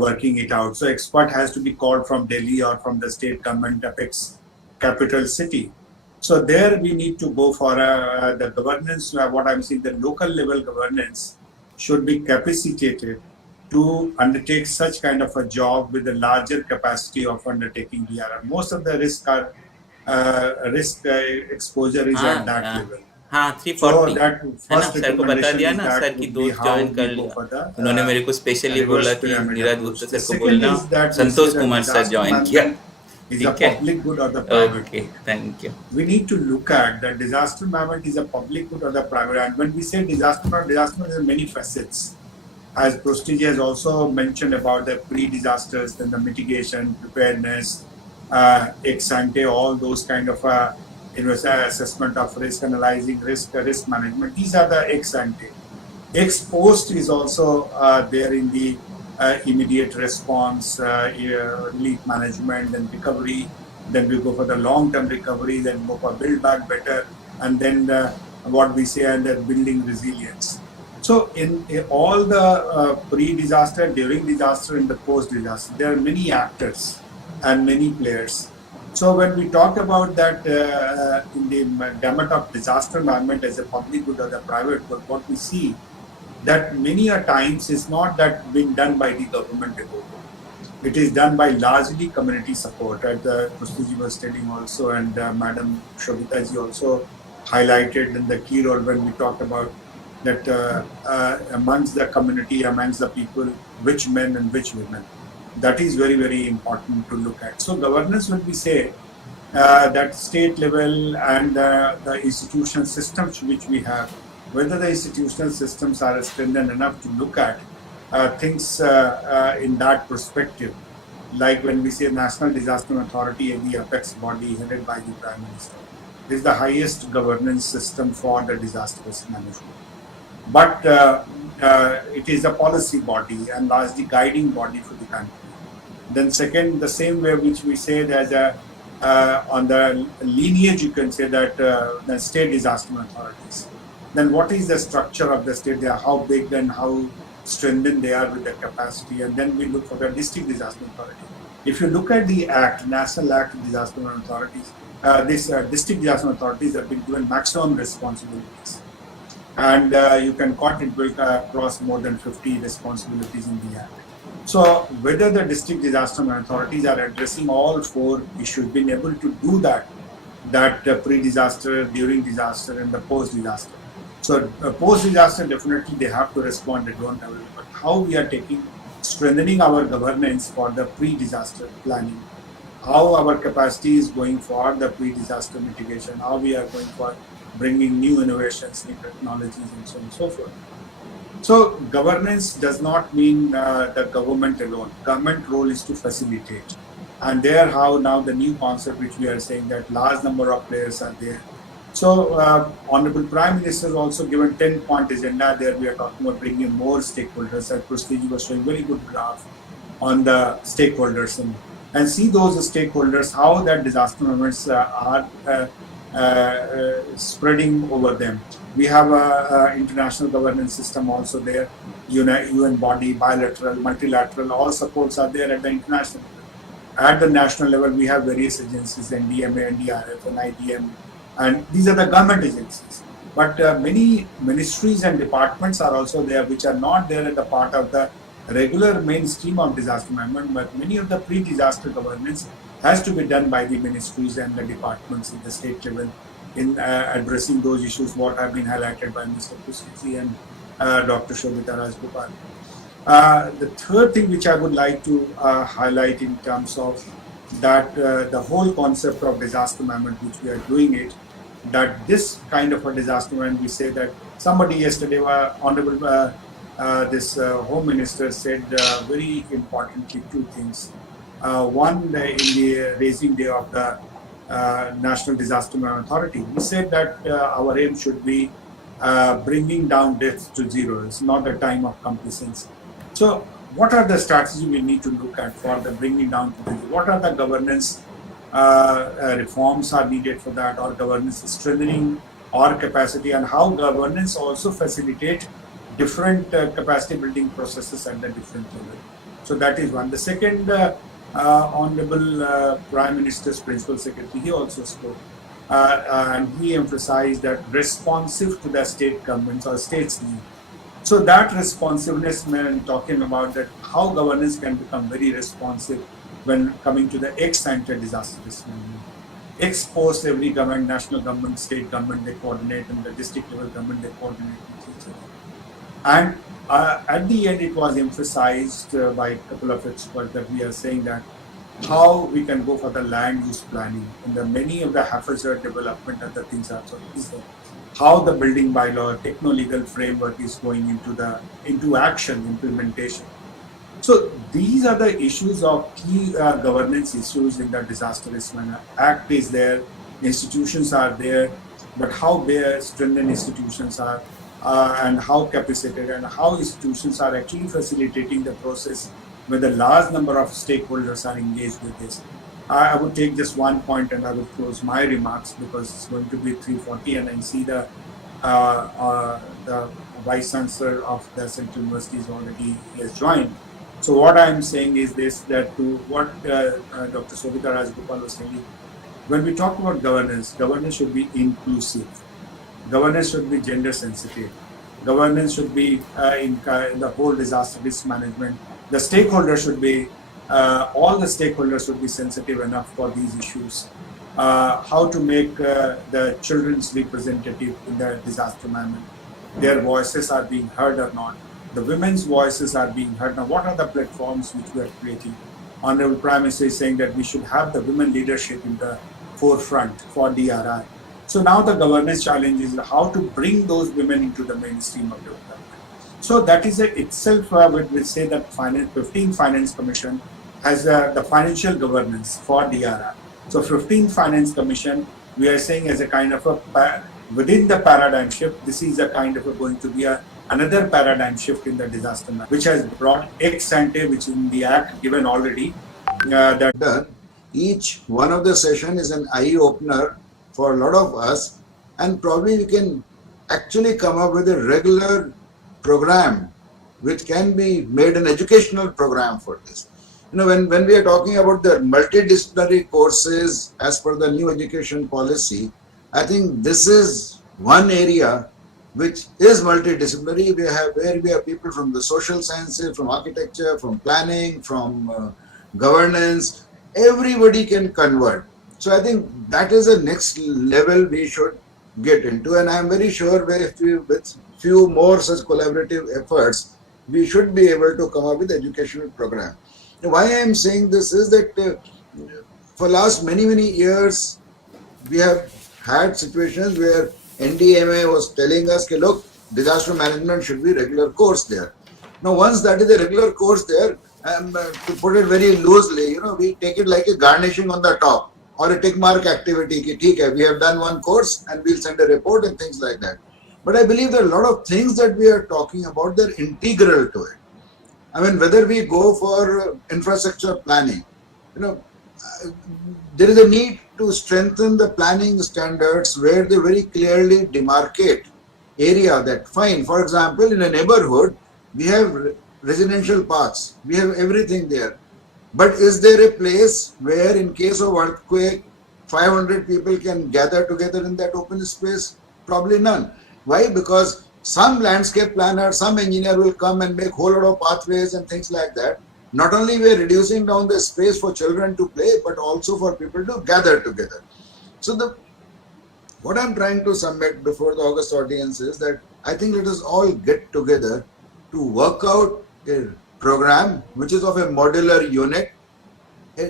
working it out. So expert has to be called from Delhi or from the state government apex capital city. So there we need to go for the governance. What I'm saying, the local level governance should be capacitated to undertake such kind of a job with a larger capacity of undertaking DRR. Most of the risk exposure is at that level. हाँ 340 है ना sir को बता दिया ना sir की दोस्त join कर लिया उन्होंने मेरे को स्पेशली बोला कि नीरज गुप्ता सर को बोलना संतोष कुमार सर ज्वाइन किया is a public good or the private. Okay, thank you. We need to look at that disaster management is a public good or the private. And when we say disaster management, there are many facets. As Prostiji has also mentioned about the pre-disasters, then the mitigation, preparedness, ex ante, all those kind of assessment of risk, analyzing risk management. These are the ex ante. Ex post is also there in the immediate response, relief management, then recovery. Then we go for the long-term recovery, then go for build back better, and then what we say under building resilience. So in all the pre-disaster, during disaster, and the post-disaster, there are many actors and many players. So when we talk about that in the gamut of disaster management as a public good or the private good, what we see that many a times is not that being done by the government alone. It is done by largely community support. As the Prastiji was telling also, and Madam Shobita ji also highlighted in the key role when we talked about that amongst the community, amongst the people, which men and which women. That is very, very important to look at. So governance, when we say that state level and the institutional systems which we have, whether the institutional systems are strengthened enough to look at things in that perspective, like when we say National Disaster Authority and the apex body headed by the Prime Minister, is the highest governance system for the disaster risk management. But it is a policy body and largely guiding body for the country. Then second, the same way which we say that on the lineage, you can say that the state disaster authorities. Then what is the structure of the state? They are how big and how strengthened they are with their capacity. And then we look for the district disaster authority. If you look at the Act, National Act of Disaster Authorities, these district disaster authorities have been given maximum responsibilities. And you can count it across more than 50 responsibilities in the Act. So whether the district disaster authorities are addressing all four issues, being able to do that pre-disaster, during disaster, and the post-disaster. So post-disaster, definitely they have to respond, they don't have it. But how we are strengthening our governance for the pre-disaster planning, how our capacity is going for the pre-disaster mitigation, how we are going for bringing new innovations, new technologies, and so on and so forth. So governance does not mean the government alone. Government role is to facilitate. And there how now the new concept which we are saying that large number of players are there. So Honorable Prime Minister has also given 10-point agenda. There we are talking about bringing more stakeholders. As Prastiji was showing very good graph on the stakeholders and see those stakeholders, how that disaster moments are spreading over them. We have an international governance system also there, UN body, bilateral, multilateral, all supports are there at the international level. At the national level, we have various agencies, NDMA, NDRF, NIDM, and these are the government agencies. But many ministries and departments are also there, which are not there at the part of the regular mainstream of disaster management, but many of the pre-disaster governance has to be done by the ministries and the departments in the state level in addressing those issues, what have been highlighted by Mr. Prastiji and Dr. Shobita Rajgopal. The third thing which I would like to highlight in terms of that the whole concept of disaster management which we are doing it, that this kind of a disaster management, we say that somebody yesterday, Honorable this Home Minister said very importantly two things. One, in the raising day of the National Disaster Management Authority, we said that our aim should be bringing down deaths to zero. It's not a time of complacency. So what are the strategies we need to look at for the bringing down to zero? What are the governance reforms are needed for that, or governance strengthening or capacity, and how governance also facilitate different capacity building processes at the different level. So that is one. The second, Honorable Prime Minister's Principal Secretary, he also spoke and he emphasized that responsive to the state governments or states' need. So that responsiveness, when talking about that, how governance can become very responsive when coming to the ex-ante disaster risk management. Ex-post, every government, national government, state government, they coordinate, and the district level government, they coordinate with each other. And at the end, it was emphasized by a couple of experts that we are saying that how we can go for the land use planning, and the many of the haphazard development and the things are so is there. How the building bylaw, techno-legal framework is going into action, implementation. So these are the issues of key governance issues in the Disaster Risk Management Act is there, institutions are there, but how their strengthened institutions are and how capacitated and how institutions are actually facilitating the process where the large number of stakeholders are engaged with this. I would take just one point and I would close my remarks because it's going to be 3:40 and I see the the Vice Chancellor of the Central University is already has joined. So what I am saying is this, that to what Dr. Sobhita Rajgopal was saying, when we talk about governance, governance should be inclusive. Governance should be gender sensitive. Governance should be in the whole disaster risk management. The stakeholders should be, all the stakeholders should be sensitive enough for these issues. How to make the children's representative in the disaster management. Their voices are being heard or not. The women's voices are being heard. Now, what are the platforms which we are creating? Honorable Prime Minister is saying that we should have the women leadership in the forefront for DRR. So now the governance challenge is how to bring those women into the mainstream of development. So that is itself what we say that 15th Finance Commission has the financial governance for DRR. So 15th Finance Commission, we are saying as a kind of a, within the paradigm shift, this is a kind of going to be another paradigm shift in the disaster management, which has brought ex ante, which in the act given already. That each one of the session is an eye opener for a lot of us, and probably we can actually come up with a regular program which can be made an educational program for this. You know, when we are talking about the multidisciplinary courses as per the new education policy, I think this is one area which is multidisciplinary. We have people from the social sciences, from architecture, from planning, from governance. Everybody can convert. So I think that is the next level we should get into, and I am very sure with few more such collaborative efforts, we should be able to come up with educational program. Why I am saying this is that for last many years, we have had situations where NDMA was telling us, look, disaster management should be regular course there. Now, once that is a regular course there, to put it very loosely, we take it like a garnishing on the top or a tick mark activity. We have done one course and we'll send a report and things like that. But I believe there are a lot of things that we are talking about, they're integral to it. I mean, whether we go for infrastructure planning, there is a need to strengthen the planning standards where they very clearly demarcate area that, fine, for example, in a neighborhood, we have residential parks, we have everything there. But is there a place where in case of earthquake, 500 people can gather together in that open space? Probably none. Why? Because some landscape planner, some engineer will come and make whole lot of pathways and things like that. Not only we are reducing down the space for children to play, but also for people to gather together. So what I'm trying to submit before the August audience is that I think let us all get together to work out a program which is of a modular unit,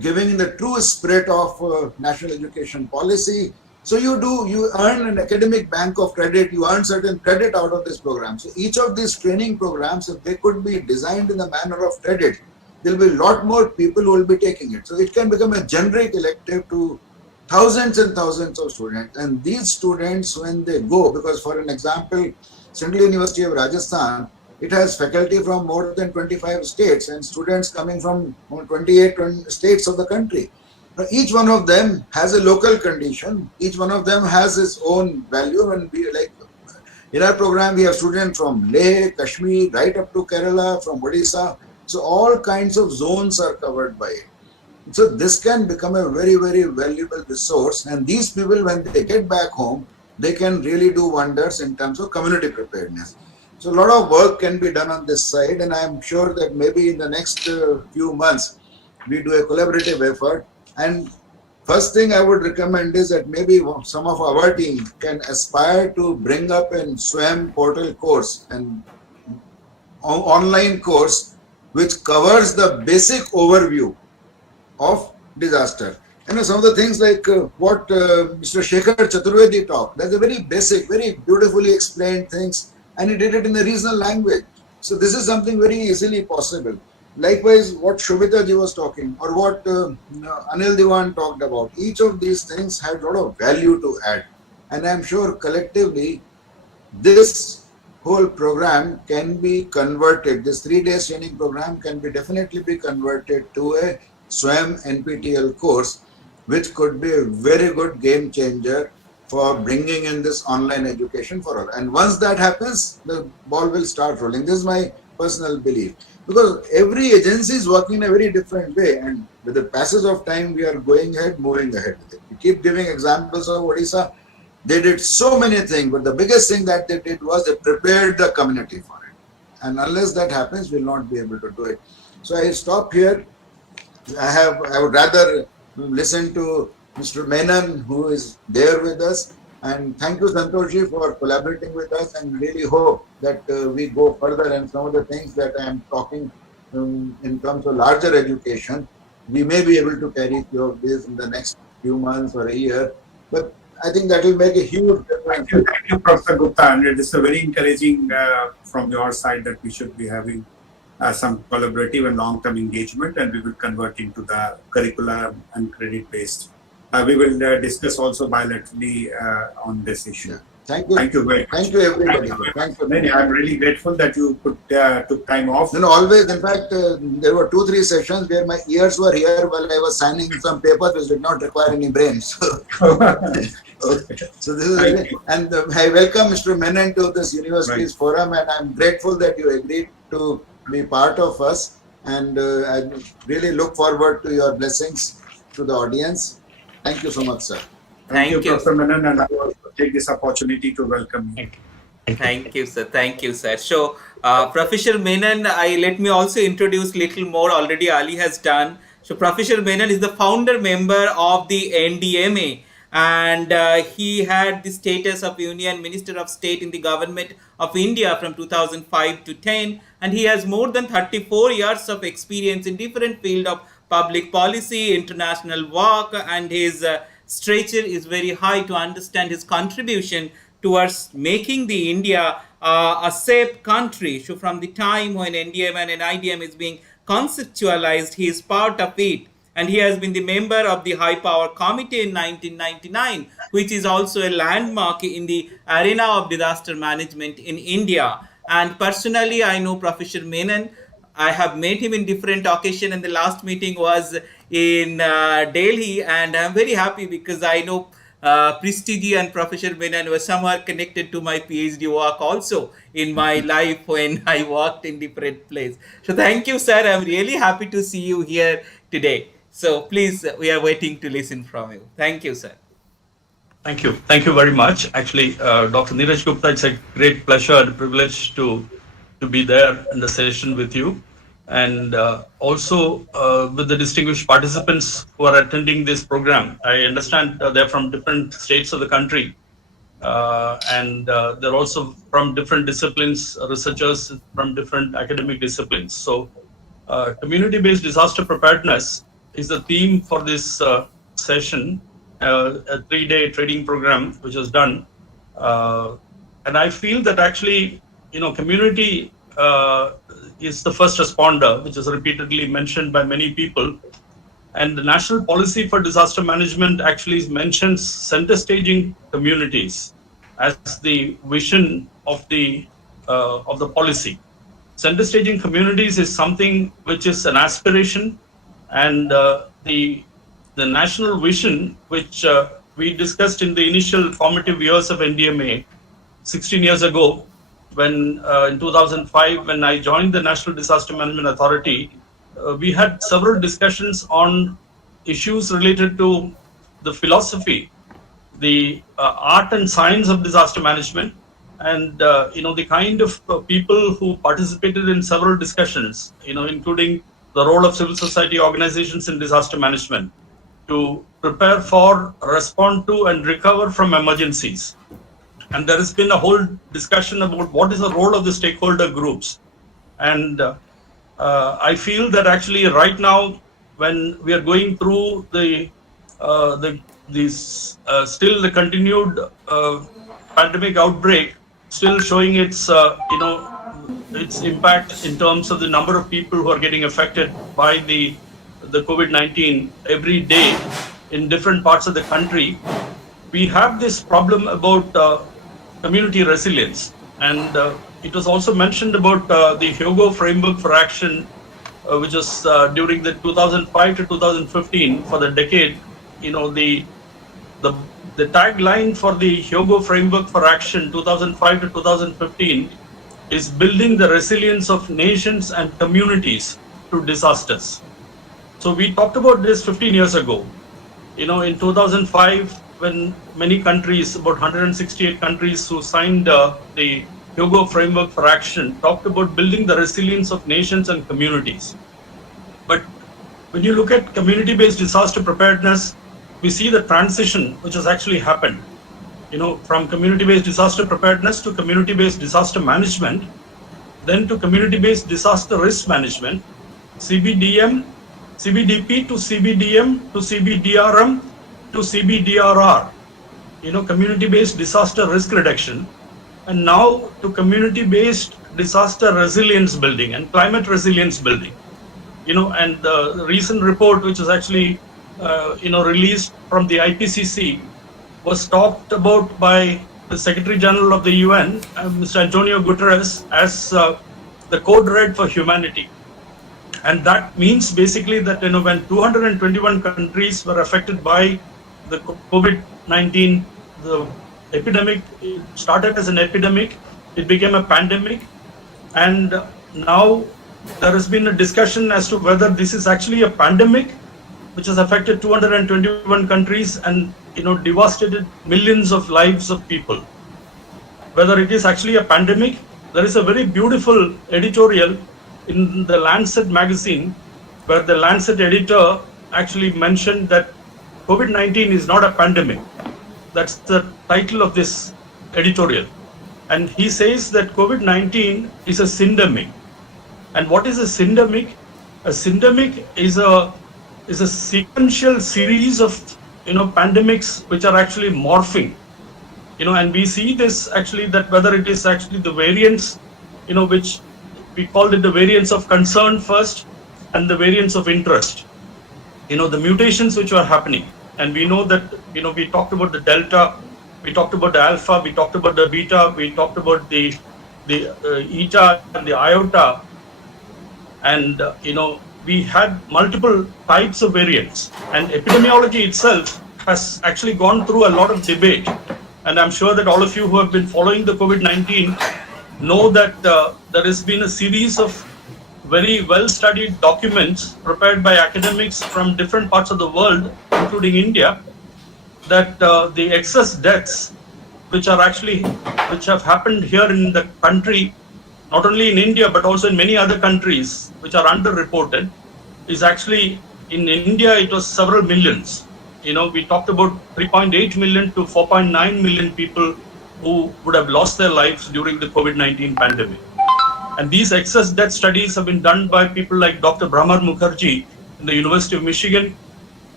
giving in the true spirit of national education policy. So you earn an academic bank of credit, you earn certain credit out of this program. So each of these training programs, if they could be designed in the manner of credit, there will be a lot more people who will be taking it. So it can become a generic elective to thousands and thousands of students. And these students, when they go, because for an example, Central University of Rajasthan, it has faculty from more than 25 states and students coming from 28 states of the country. Now, each one of them has a local condition. Each one of them has its own value. And in our program, we have students from Leh, Kashmir, right up to Kerala, from Odisha. So all kinds of zones are covered by it. So this can become a very valuable resource. And these people, when they get back home, they can really do wonders in terms of community preparedness. So a lot of work can be done on this side, and I am sure that maybe in the next few months, we do a collaborative effort. And first thing I would recommend is that maybe some of our team can aspire to bring up a SWAM portal course, an online course, which covers the basic overview of disaster. Some of the things like what Mr. Shekhar Chaturvedi talked, that's a very basic, very beautifully explained things, and he did it in a regional language. So this is something very easily possible. Likewise, what Shobhita ji was talking, or what Anil Diwan talked about, each of these things had a lot of value to add. And I'm sure collectively, this whole program can be converted, this 3-day training program can be definitely be converted to a SWAM NPTEL course, which could be a very good game changer for bringing in this online education for all. And once that happens, the ball will start rolling. This is my personal belief. Because every agency is working in a very different way, and with the passage of time, we are going ahead, moving ahead with it. We keep giving examples of Odisha. They did so many things, but the biggest thing that they did was they prepared the community for it. And unless that happens, we'll not be able to do it. So I stop here. I would rather listen to Mr. Menon, who is there with us. And thank you, Santoshji, for collaborating with us, and really hope that we go further, and some of the things that I am talking in terms of larger education, we may be able to carry through of this in the next few months or a year. But I think that will make a huge difference. Thank you, Professor Gupta. And it is a very encouraging from your side that we should be having some collaborative and long-term engagement, and we will convert into the curriculum and credit-based. We will discuss also bilaterally on this issue. Yeah. Thank you. Thank you very much. Thank you, everybody. Thank you. I'm really grateful that you took time off. Always. In fact, there were 2-3 sessions where my ears were here while I was signing some papers which did not require any brains. Okay. So this is really, and I welcome Mr. Menon to this university's forum, and I'm grateful that you agreed to be part of us. And I really look forward to your blessings to the audience. Thank you so much, sir. Thank you, Professor Menon, and I will take this opportunity to welcome you. Thank you, sir. Thank you, sir. So, Professor Menon, let me also introduce little more. Already Ali has done. So, Professor Menon is the founder member of the NDMA, and he had the status of Union Minister of State in the Government of India from 2005 to 10, and he has more than 34 years of experience in different field of public policy, international work, and his stature is very high to understand his contribution towards making the India a safe country. So from the time when NDM and NIDM is being conceptualized, he is part of it. And he has been the member of the High Power Committee in 1999, which is also a landmark in the arena of disaster management in India. And personally, I know Professor Menon. I have met him in different occasions, and the last meeting was in Delhi, and I'm very happy because I know Pristigi and Professor Menon were somehow connected to my PhD work also in my life when I worked in different places. So thank you, sir. I'm really happy to see you here today. So please, we are waiting to listen from you. Thank you, sir. Thank you. Thank you very much. Actually, Dr. Neeraj Gupta, it's a great pleasure and privilege to be there in the session with you, and also with the distinguished participants who are attending this program. I understand they're from different states of the country, and they're also from different disciplines, researchers from different academic disciplines. So community-based disaster preparedness is the theme for this session, a 3-day training program which was done. And I feel that actually, community is the first responder, which is repeatedly mentioned by many people. And the National Policy for Disaster Management actually mentions center staging communities as the vision of the policy. Center staging communities is something which is an aspiration, and the national vision, which we discussed in the initial formative years of NDMA 16 years ago, when in 2005, when I joined the National Disaster Management Authority, we had several discussions on issues related to the philosophy, the art and science of disaster management, and the kind of people who participated in several discussions, including the role of civil society organizations in disaster management to prepare for, respond to, and recover from emergencies. And there has been a whole discussion about what is the role of the stakeholder groups. And I feel that actually right now, when we are going through still the continued pandemic outbreak, still showing its impact in terms of the number of people who are getting affected by the COVID-19 every day in different parts of the country, we have this problem about community resilience. And it was also mentioned about the Hyogo Framework for Action, which was during the 2005 to 2015 for the decade. The the tagline for the Hyogo Framework for Action 2005 to 2015 is building the resilience of nations and communities to disasters. So we talked about this 15 years ago. In 2005, when many countries, about 168 countries who signed the Hyogo Framework for Action, talked about building the resilience of nations and communities. But when you look at community-based disaster preparedness, we see the transition which has actually happened, from community-based disaster preparedness to community-based disaster management, then to community-based disaster risk management, CBDP to CBDM to CBDRM to CBDRR, community-based disaster risk reduction, and now to community-based disaster resilience building and climate resilience building. And the recent report, which is actually, released from the IPCC, was talked about by the Secretary General of the UN, Mr. Antonio Guterres, as the code red for humanity. And that means basically that, when 221 countries were affected by the COVID-19, the epidemic, it started as an epidemic, it became a pandemic, and now there has been a discussion as to whether this is actually a pandemic which has affected 221 countries and devastated millions of lives of people. Whether it is actually a pandemic, there is a very beautiful editorial in the Lancet magazine where the Lancet editor actually mentioned that COVID-19 is not a pandemic. That's the title of this editorial. And he says that COVID-19 is a syndemic. And what is a syndemic? A syndemic is a sequential series of pandemics which are actually morphing. And we see this actually, that whether it is actually the variants, which we called it the variants of concern first and the variants of interest. The mutations which are happening. And we know that, we talked about the Delta, we talked about the Alpha, we talked about the Beta, we talked about the Eta and the Iota. And, we had multiple types of variants. And epidemiology itself has actually gone through a lot of debate. And I'm sure that all of you who have been following the COVID-19 know that there has been a series of very well-studied documents prepared by academics from different parts of the world, including India, that the excess deaths which have happened here in the country, not only in India, but also in many other countries which are underreported, is actually, in India, it was several millions. We talked about 3.8 million to 4.9 million people who would have lost their lives during the COVID-19 pandemic. And these excess death studies have been done by people like Dr. Brahmar Mukherjee in the University of Michigan,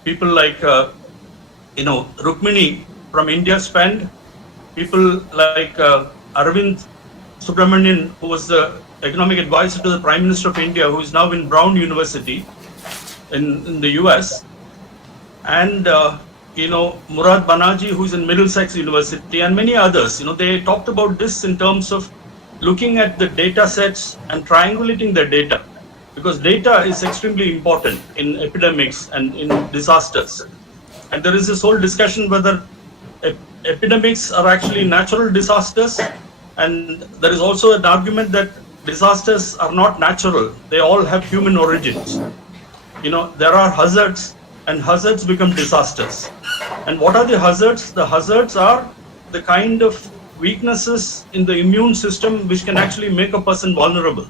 people like, Rukmini from India Spend, people like Arvind Subramanian, who was the economic advisor to the Prime Minister of India, who is now in Brown University in the US, and Murad Banaji, who is in Middlesex University, and many others. They talked about this in terms of looking at the data sets and triangulating the data, because data is extremely important in epidemics and in disasters. And there is this whole discussion whether epidemics are actually natural disasters, and there is also an argument that disasters are not natural, they all have human origins. There are hazards, and hazards become disasters. And what are the hazards? The hazards are the kind of weaknesses in the immune system which can actually make a person vulnerable.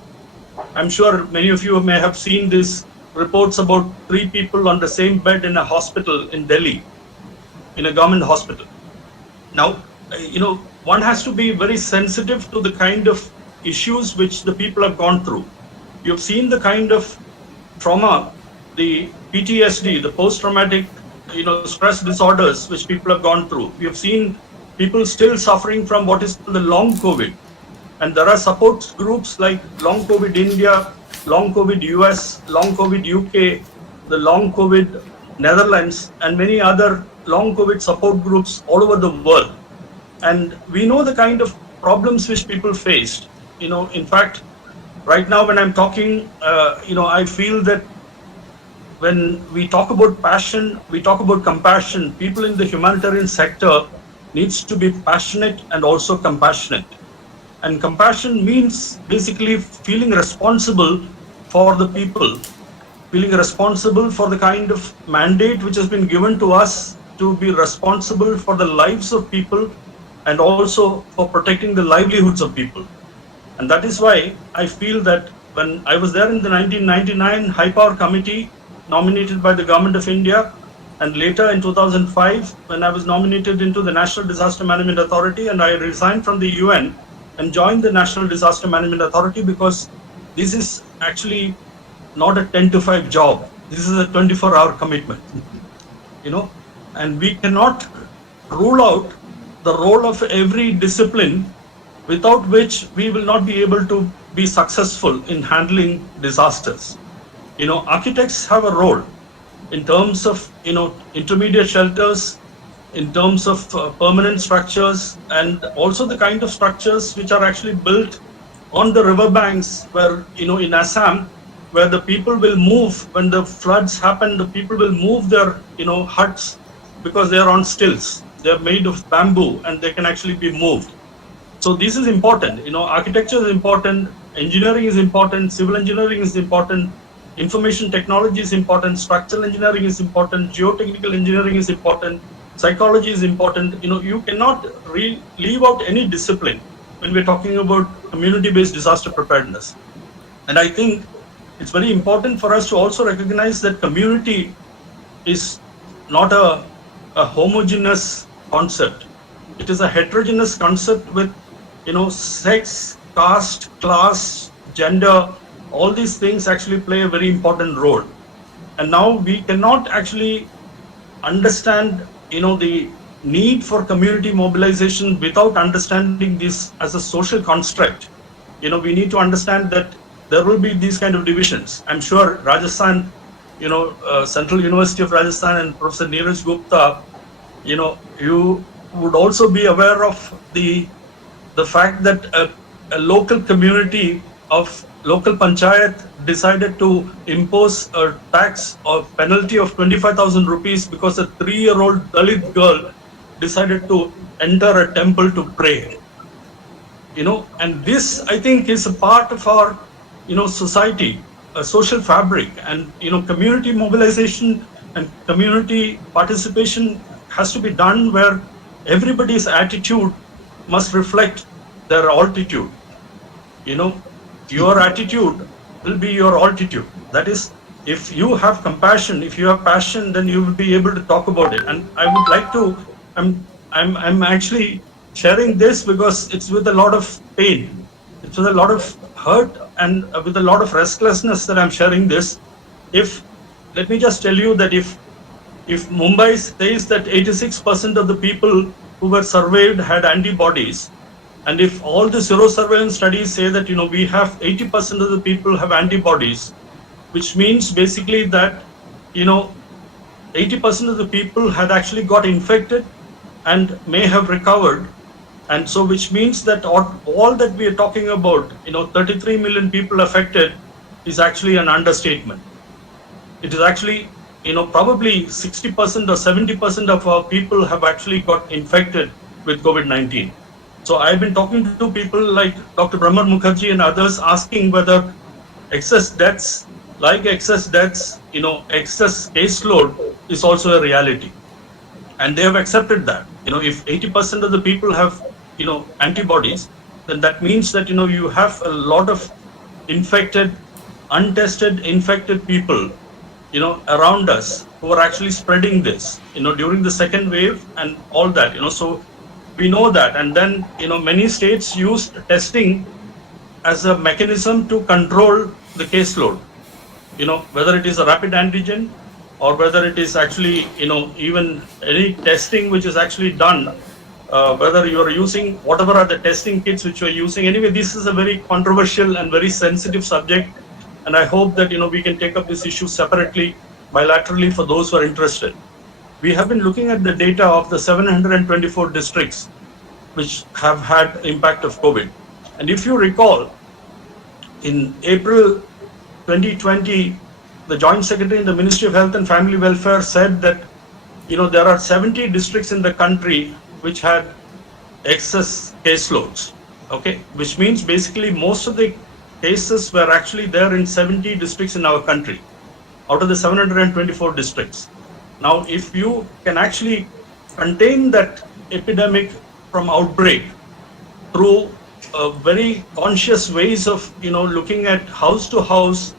I'm sure many of you may have seen these reports about 3 people on the same bed in a hospital in Delhi, in a government hospital. Now, one has to be very sensitive to the kind of issues which the people have gone through. You've seen the kind of trauma, the PTSD, the post-traumatic, stress disorders which people have gone through. We have seen people still suffering from what is the long COVID. And there are support groups like Long COVID India, Long COVID US, Long COVID UK, the Long COVID Netherlands, and many other long COVID support groups all over the world. And we know the kind of problems which people faced. In fact, right now when I'm talking, I feel that when we talk about passion, we talk about compassion. People in the humanitarian sector needs to be passionate and also compassionate. And compassion means basically feeling responsible for the people, feeling responsible for the kind of mandate which has been given to us to be responsible for the lives of people and also for protecting the livelihoods of people. And that is why I feel that when I was there in the 1999 High Power Committee nominated by the Government of India, and later in 2005 when I was nominated into the National Disaster Management Authority, and I resigned from the UN and joined the National Disaster Management Authority, because this is actually not a 10 to 5 job. This is a 24-hour commitment, and we cannot rule out the role of every discipline, without which we will not be able to be successful in handling disasters. Architects have a role in terms of, intermediate shelters, in terms of permanent structures, and also the kind of structures which are actually built on the riverbanks where, in Assam, where the people will move when the floods happen, the people will move their, huts because they are on stilts. They are made of bamboo and they can actually be moved. So this is important. Architecture is important, engineering is important, civil engineering is important, information technology is important, structural engineering is important, geotechnical engineering is important, psychology is important. You cannot leave out any discipline when we're talking about community-based disaster preparedness. And I think it's very important for us to also recognize that community is not a homogeneous concept. It is a heterogeneous concept with, sex, caste, class, gender, all these things actually play a very important role. And now we cannot actually understand, the need for community mobilization without understanding this as a social construct. We need to understand that there will be these kind of divisions. I'm sure Rajasthan, Central University of Rajasthan and Professor Neeraj Gupta, you would also be aware of the fact that a local community of local panchayat decided to impose a tax or penalty of 25,000 rupees because a 3-year-old Dalit girl decided to enter a temple to pray. And this, I think, is a part of our, society, a social fabric, and, community mobilization and community participation has to be done where everybody's attitude must reflect their altitude. Your attitude will be your altitude. That is, if you have compassion, if you have passion, then you will be able to talk about it. And I would like to, I'm actually sharing this because it's with a lot of pain. It's with a lot of hurt and with a lot of restlessness that I'm sharing this. Let me just tell you that if Mumbai says that 86% of the people who were surveyed had antibodies, and if all the serosurveillance studies say that, we have 80% of the people have antibodies, which means basically that, 80% of the people had actually got infected and may have recovered. And so, which means that all that we are talking about, 33 million people affected, is actually an understatement. It is actually, probably 60% or 70% of our people have actually got infected with COVID-19. So I've been talking to people like Dr. Brahman Mukherjee and others asking whether excess deaths, excess caseload is also a reality. And they have accepted that. If 80% of the people have, antibodies, then that means that, you have a lot of infected, untested, infected people, around us who are actually spreading this, during the second wave and all that, so we know that. And then, many states used testing as a mechanism to control the caseload, whether it is a rapid antigen or whether it is actually, even any testing which is actually done, whether you are using whatever are the testing kits which you are using. Anyway, this is a very controversial and very sensitive subject. And I hope that, we can take up this issue separately, bilaterally for those who are interested. We have been looking at the data of the 724 districts which have had impact of COVID. And if you recall, in April 2020, the Joint Secretary in the Ministry of Health and Family Welfare said that, there are 70 districts in the country which had excess caseloads. Okay, which means basically most of the cases were actually there in 70 districts in our country, out of the 724 districts. Now, if you can actually contain that epidemic from outbreak through very conscious ways of, looking at house to house,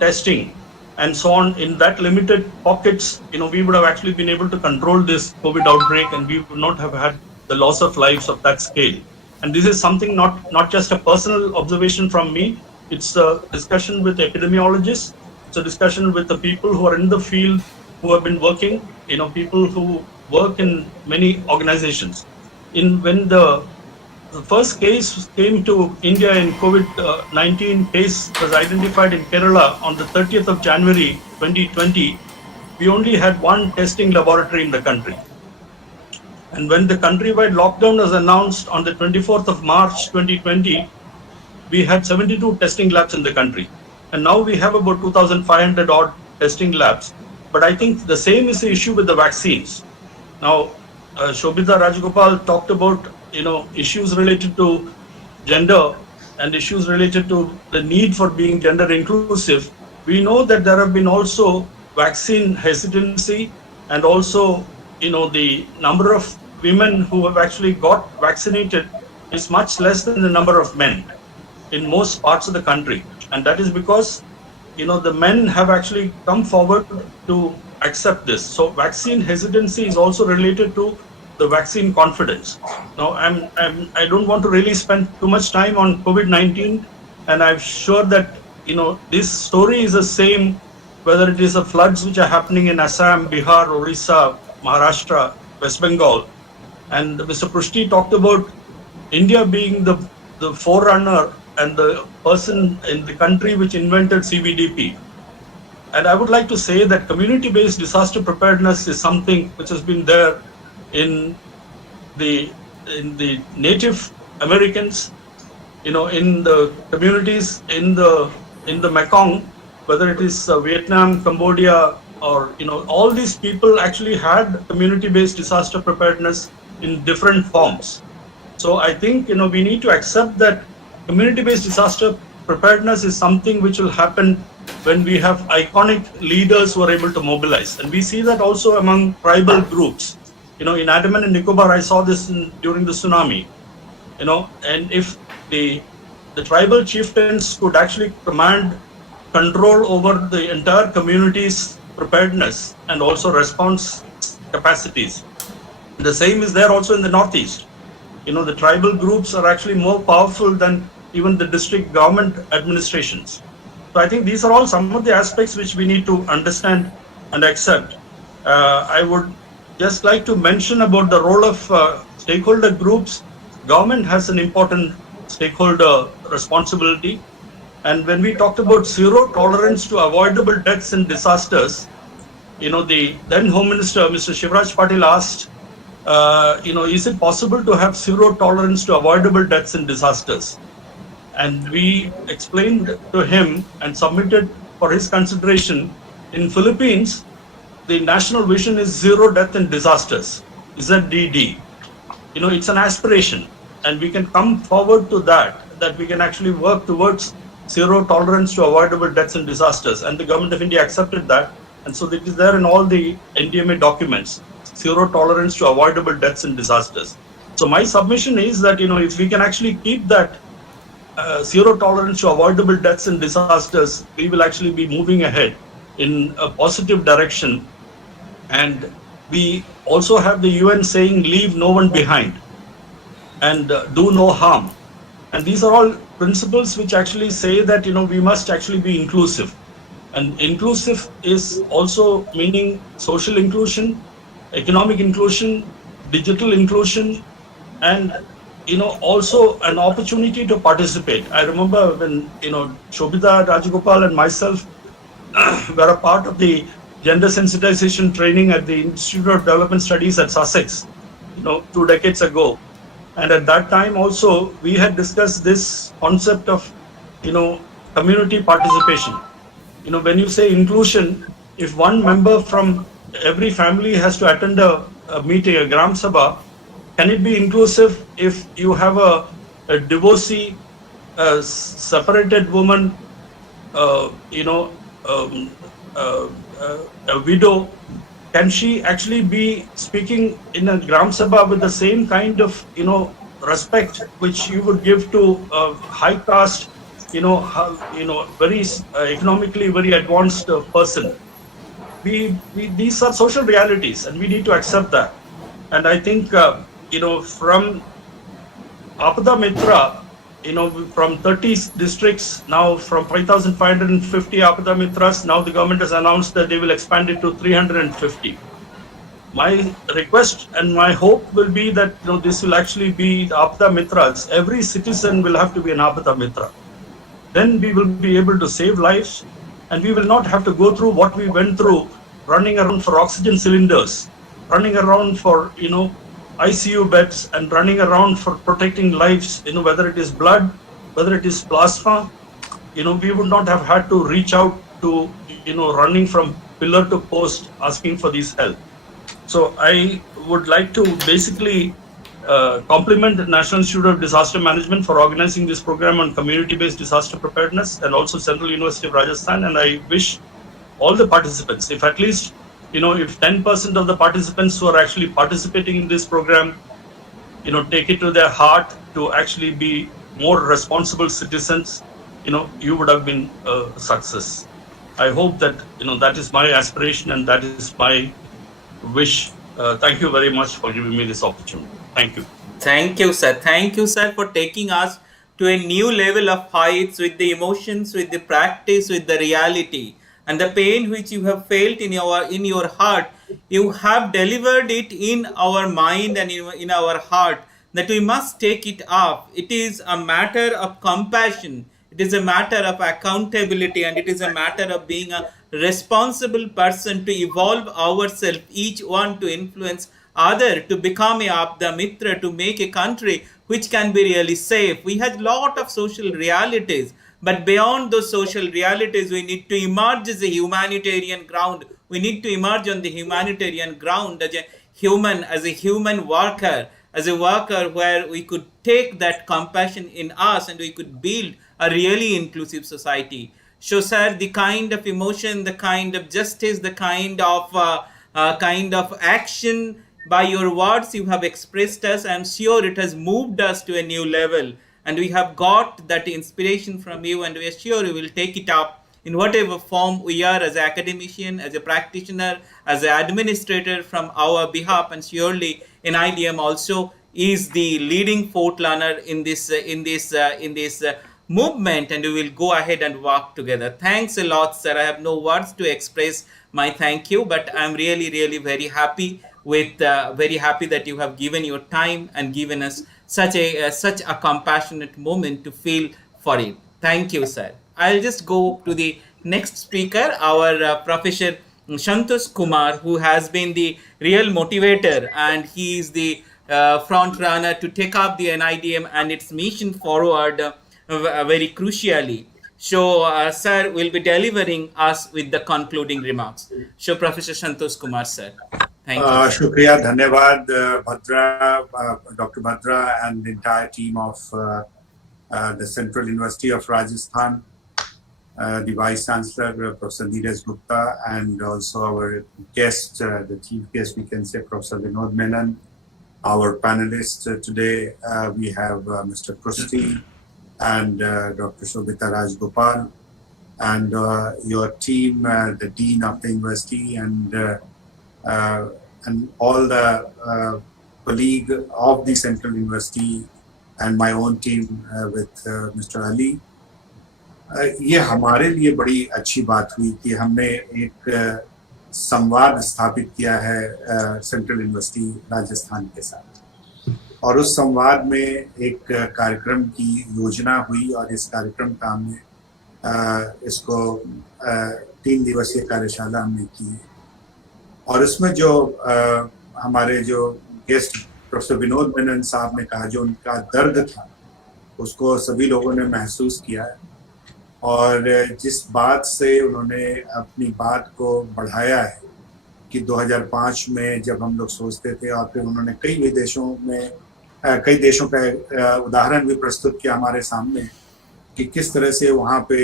testing and so on, in that limited pockets, we would have actually been able to control this COVID outbreak, and we would not have had the loss of lives of that scale. And this is something not just a personal observation from me. It's a discussion with epidemiologists. It's a discussion with the people who are in the field, who have been working, people who work in many organizations. When the first case came to India in COVID-19 case was identified in Kerala on the 30th of January 2020, we only had one testing laboratory in the country. And when the countrywide lockdown was announced on the 24th of March 2020, we had 72 testing labs in the country. And now we have about 2,500 odd testing labs. But I think the same is the issue with the vaccines. Now, Shobita Rajagopal talked about, issues related to gender and issues related to the need for being gender inclusive. We know that there have been also vaccine hesitancy, and also, the number of women who have actually got vaccinated is much less than the number of men in most parts of the country. And that is because, the men have actually come forward to accept this. So vaccine hesitancy is also related to the vaccine confidence. Now, I don't want to really spend too much time on COVID-19, and I'm sure that, this story is the same, whether it is the floods which are happening in Assam, Bihar, Orissa, Maharashtra, West Bengal. And Mr. Prushti talked about India being the forerunner and the person in the country which invented CBDP. And I would like to say that community-based disaster preparedness is something which has been there in the Native Americans, in the communities in the Mekong, whether it is Vietnam, Cambodia, or all these people actually had community-based disaster preparedness in different forms. So I think we need to accept that community-based disaster preparedness is something which will happen when we have iconic leaders who are able to mobilize. And we see that also among tribal groups. In Andaman and Nicobar, I saw this during the tsunami. And if the tribal chieftains could actually command control over the entire community's preparedness and also response capacities. The same is there also in the Northeast. The tribal groups are actually more powerful than even the district government administrations. So I think these are all some of the aspects which we need to understand and accept. I would just like to mention about the role of stakeholder groups. Government has an important stakeholder responsibility. And when we talked about zero tolerance to avoidable deaths and disasters, the then Home Minister, Mr. Shivraj Patil, asked, is it possible to have zero tolerance to avoidable deaths and disasters? And we explained to him and submitted for his consideration. In Philippines, the national vision is zero death and disasters, ZDD. It's an aspiration, and we can come forward to that we can actually work towards zero tolerance to avoidable deaths and disasters. And the Government of India accepted that. And so it is there in all the NDMA documents, zero tolerance to avoidable deaths and disasters. So my submission is that, if we can actually keep that zero tolerance to avoidable deaths and disasters, we will actually be moving ahead in a positive direction. And we also have the UN saying, leave no one behind and do no harm. And these are all principles which actually say that, we must actually be inclusive. And inclusive is also meaning social inclusion, economic inclusion, digital inclusion, and also an opportunity to participate. I remember when Shobita Rajagopal and myself were a part of the gender sensitization training at the Institute of Development Studies at Sussex, 2 decades ago. And at that time also we had discussed this concept of community participation. when you say inclusion, if one member from every family has to attend a meeting, a Gram Sabha, can it be inclusive if you have a divorcee, a separated woman, a widow? Can she actually be speaking in a Gram Sabha with the same kind of, respect which you would give to a high caste, very economically very advanced person? These are social realities, and we need to accept that. And I think, from Apada Mitra, from 30 districts, now from 5,550 Apada Mitras, now the government has announced that they will expand it to 350. My request and my hope will be that this will actually be the Apada Mitras. Every citizen will have to be an Apada Mitra. Then we will be able to save lives, and we will not have to go through what we went through, running around for oxygen cylinders, running around for ICU beds, and running around for protecting lives, whether it is blood, whether it is plasma. We would not have had to reach out to, running from pillar to post asking for this help. So I would like to basically compliment the National Institute of Disaster Management for organizing this program on community-based disaster preparedness, and also Central University of Rajasthan. And I wish all the participants, if at least, if 10% of the participants who are actually participating in this program, take it to their heart to actually be more responsible citizens, you would have been a success. I hope that, that is my aspiration and that is my wish. Thank you very much for giving me this opportunity. Thank you. Thank you, sir. Thank you, sir, for taking us to a new level of heights with the emotions, with the practice, with the reality. And the pain which you have felt in your heart, you have delivered it in our mind and in our heart, that we must take it up. It is a matter of compassion. It is a matter of accountability, and it is a matter of being a responsible person to evolve ourselves, each one to influence other, to become a Abda Mitra, to make a country which can be really safe. We had lot of social realities, but beyond those social realities, we need to emerge as a humanitarian ground. We need to emerge on the humanitarian ground as a human worker, as a worker where we could take that compassion in us and we could build a really inclusive society. So, sir, the kind of emotion, the kind of justice, the kind of action by your words you have expressed us, I am sure it has moved us to a new level, and we have got that inspiration from you, and we are sure we will take it up in whatever form we are, as an academician, as a practitioner, as an administrator from our behalf. And surely NIDM also is the leading forerunner in this movement, and we will go ahead and work together. Thanks a lot, sir. I have no words to express my thank you, but I'm really very happy that you have given your time and given us such a compassionate moment to feel for it. Thank you, sir. I'll just go to the next speaker, our Professor Santosh Kumar, who has been the real motivator, and he is the front runner to take up the NIDM and its mission forward very crucially. So, sir will be delivering us with the concluding remarks. So, Professor Santosh Kumar, sir. Thank you. Shukriya, Dhanyavad, Bhadra, Dr. Bhadra, and the entire team of the Central University of Rajasthan, the Vice Chancellor, Professor Neeraj Gupta, and also our guest, the chief guest, we can say, Professor Vinod Menon. Our panelists today, we have Mr. Krusti and Dr. Shobita Rajgopal, and your team, the Dean of the University, and all the colleague of the Central University, and my own team with Mr. Ali. ये हमारे लिए बड़ी अच्छी बात हुई कि हमने एक संवाद स्थापित किया है सेंट्रल यूनिवर्सिटी राजस्थान के साथ, और उस संवाद में एक कार्यक्रम की योजना हुई, और इस कार्यक्रम का हमने इसको 3 दिवसीय कार्यशाला हमने की, और इसमें जो हमारे जो गेस्ट प्रोफेसर विनोद मेनन साहब ने कहा, जो उनका दर्द था उसको सभी लोगों ने महसूस किया है, और जिस बात से उन्होंने अपनी बात को बढ़ाया है कि 2005 में जब हम लोग सोचते थे, और फिर उन्होंने कई देशों का उदाहरण भी प्रस्तुत किया हमारे सामने कि किस तरह से वहाँ पे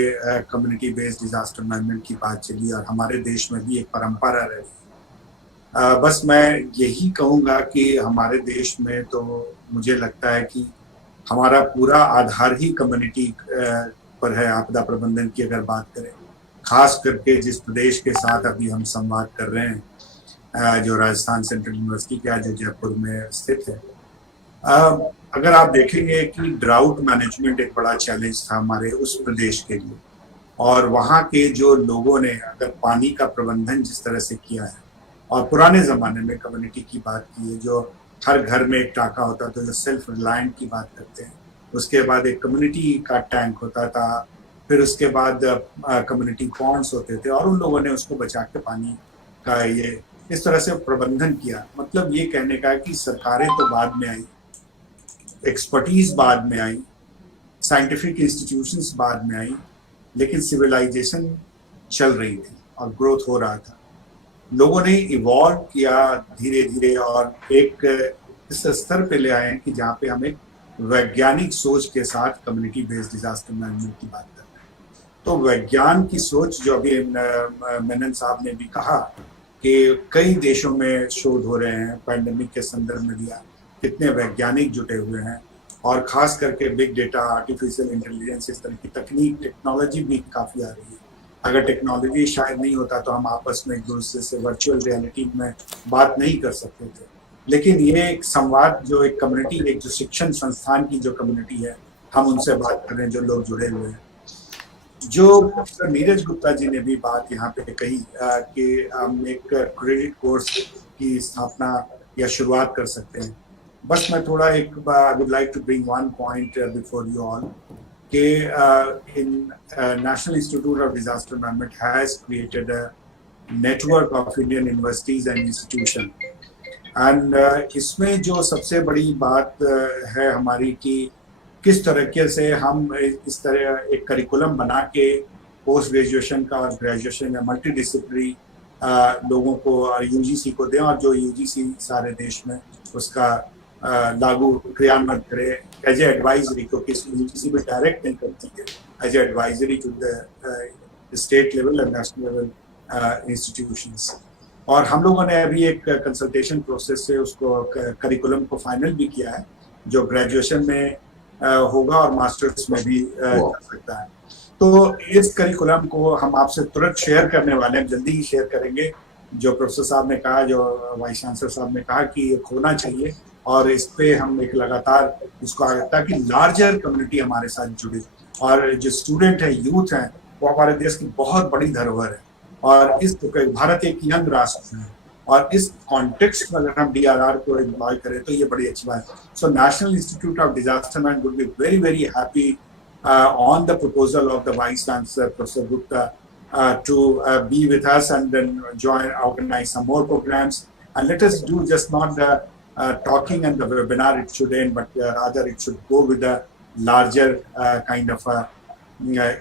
कम्युनिटी बेस्ड डिजास्टर मैनेजमेंट की बात चली और हमारे देश में भी एक परंपरा रही। बस मैं यही कहूँगा कि हमारे देश में तो मुझे लगता है कि हमारा पूरा आधार ही कम्युनिटी पर है। आपदा प्रबंधन की अगर बात करें, खास करके जिस प्रदेश के साथ अभी हम संवाद कर रहे हैं, जो राजस्थान सेंट्रल यूनिवर्सिटी का जो जयपुर में स्थित है, अगर आप देखेंगे कि ड्राउट मैनेजमेंट एक बड़ा चैलेंज था हमारे उस प्रदेश के लिए, और वहाँ के जो लोगों ने अगर पानी का प्रबंधन जिस तरह से किया है, और पुराने ज़माने में कम्युनिटी की बात की है, जो हर घर में एक टाका होता था, जो सेल्फ रिलायंट की बात करते हैं, उसके बाद एक कम्युनिटी का टैंक होता था, फिर उसके बाद कम्युनिटी पॉन्ड्स होते थे, और उन लोगों ने उसको बचा के पानी का ये इस तरह से प्रबंधन किया। मतलब ये कहने का कि सरकारें तो बाद में आई, एक्सपर्टीज बाद में आई, साइंटिफिक इंस्टीट्यूशंस बाद में आई, लेकिन सिविलाइजेशन चल रही थी और ग्रोथ हो रहा था। लोगों ने इवॉल्व किया धीरे धीरे और एक इस स्तर पे ले आए हैं कि जहाँ पे हम एक वैज्ञानिक सोच के साथ कम्युनिटी बेस्ड डिजास्टर मैनेजमेंट की बात कर रहे हैं। तो वैज्ञान की सोच, जो अभी मेनन साहब ने भी कहा कि कई देशों में शोध हो रहे हैं, पैंडेमिक के संदर्भ में दिया, कितने वैज्ञानिक जुटे हुए हैं, और खास करके बिग डेटा, आर्टिफिशियल इंटेलिजेंस, इस तरह की तकनीक, टेक्नोलॉजी भी काफ़ी आ रही है। अगर टेक्नोलॉजी शायद नहीं होता तो हम आपस में एक दूसरे से वर्चुअल रियलिटी में बात नहीं कर सकते थे। लेकिन ये एक संवाद, जो एक कम्युनिटी, एक जो शिक्षण संस्थान की जो कम्युनिटी है, हम उनसे बात कर रहे हैं, जो लोग जुड़े हुए हैं। जो प्रोफेसर नीरज गुप्ता जी ने भी बात यहाँ पे कही कि हम एक क्रेडिट कोर्स की स्थापना या शुरुआत कर सकते हैं। बस मैं थोड़ा एक I would like to bring one point before you all कि in National Institute of Disaster Management has created a network of Indian universities and institution, and इसमें जो सबसे बड़ी बात है हमारी कि किस तरीके से हम इस तरह एक करिकुलम बना के पोस्ट ग्रेजुएशन का और ग्रेजुएशन या मल्टी डिसिप्लिनरी लोगों को और यूजीसी को दें, और जो यूजीसी सारे देश में उसका लागू क्रियान्वित करे एज ए एडवाइजरी, क्योंकि यूजीसी भी डायरेक्ट नहीं करती है, as a advisory to the state level and national level institutions. और हम लोगों ने अभी एक कंसल्टेशन प्रोसेस से उसको करिकुलम को फाइनल भी किया है, जो ग्रेजुएशन में होगा और मास्टर्स में भी कर सकता है। तो इस करिकुलम को हम आपसे तुरंत शेयर करने वाले हैं, जल्दी ही शेयर करेंगे। जो प्रोफेसर साहब ने कहा, जो वाइस चांसलर साहब ने कहा कि ये होना चाहिए, और इस पे हम एक लगातार इसको आगे, ताकि लार्जर कम्युनिटी हमारे साथ जुड़े, और जो स्टूडेंट है, यूथ हैं, वो हमारे देश की बहुत बड़ी धरोहर है, और इस भारत एक यंग राष्ट्र है, और इस कॉन्टेक्स्ट में अगर हम DRR को एम्प्लॉय करें तो ये बड़ी अच्छी बात है। So national Institute of Disaster management would be very very happy on the proposal of the Vice Chancellor, Professor Gupta, to be with us and then organize some more programs. And let us do just not the talking and the webinar it should end, but rather it should go with a larger kind of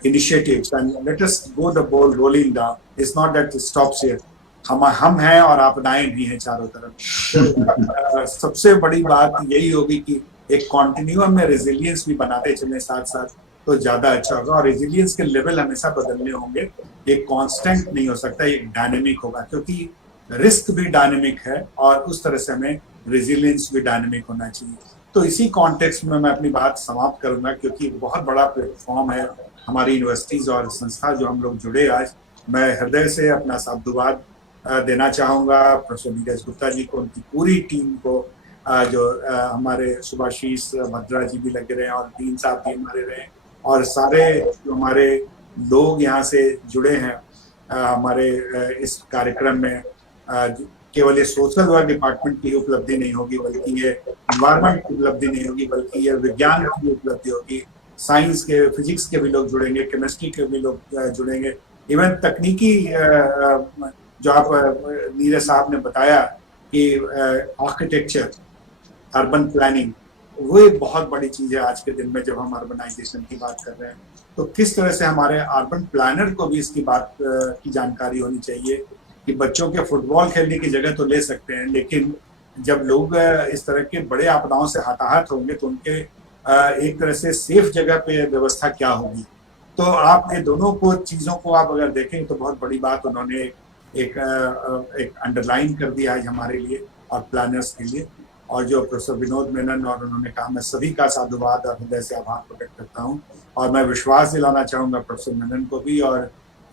initiatives. And let us go the ball rolling down. It's not that it stops here. हम हैं और आपदाएं भी हैं चारों तरफ। सबसे बड़ी बात यही होगी कि एक कॉन्टिन्यूम में रेजिलियंस भी बनाते चले साथ साथ, तो ज्यादा अच्छा होगा। और रेजिलियंस के लेवल हमेशा बदलने होंगे, एक कांस्टेंट नहीं हो सकता, एक डायनेमिक होगा, क्योंकि रिस्क भी डायनेमिक है और उस तरह से हमें रेजिलियंस भी डायनेमिक होना चाहिए। तो इसी कॉन्टेक्स्ट में मैं अपनी बात समाप्त करूंगा, क्योंकि बहुत बड़ा प्लेटफॉर्म है हमारी यूनिवर्सिटीज और संस्था जो हम लोग जुड़े आज। मैं हृदय से अपना साधुवाद देना चाहूँगा प्रोफेसर नीरज गुप्ता जी को, उनकी पूरी टीम को, जो हमारे सुभाषीष भद्रा जी भी लगे रहे और डीन साहब भी हमारे रहे, और सारे जो हमारे लोग यहाँ से जुड़े हैं हमारे इस कार्यक्रम में। केवल ये सोशल वर्क डिपार्टमेंट की उपलब्धि नहीं होगी, बल्कि ये इन्वायरमेंट की उपलब्धि नहीं होगी, बल्कि ये विज्ञान की उपलब्धि होगी। साइंस के, फिजिक्स के भी लोग जुड़ेंगे, केमिस्ट्री के भी लोग जुड़ेंगे, इवन तकनीकी जो आप नीरज साहब ने बताया कि आर्किटेक्चर, अर्बन प्लानिंग, वो एक बहुत बड़ी चीज है आज के दिन में जब हम अर्बनाइजेशन की बात कर रहे हैं। तो किस तरह से हमारे अर्बन प्लानर को भी इसकी बात की जानकारी होनी चाहिए कि बच्चों के फुटबॉल खेलने की जगह तो ले सकते हैं, लेकिन जब लोग इस तरह के बड़े आपदाओं से हताहत होंगे तो उनके एक तरह से सेफ जगह पे व्यवस्था क्या होगी। तो आप ये दोनों को चीज़ों को आप अगर देखें तो बहुत बड़ी बात उन्होंने एक अंडरलाइन कर दिया है हमारे लिए और प्लानर्स के लिए। और जो प्रोफेसर विनोद मेनन और उन्होंने कहा, मैं सभी का साधुवाद और हृदय से आभार प्रकट करता हूँ। और मैं विश्वास दिलाना चाहूँगा प्रोफेसर मेनन को भी और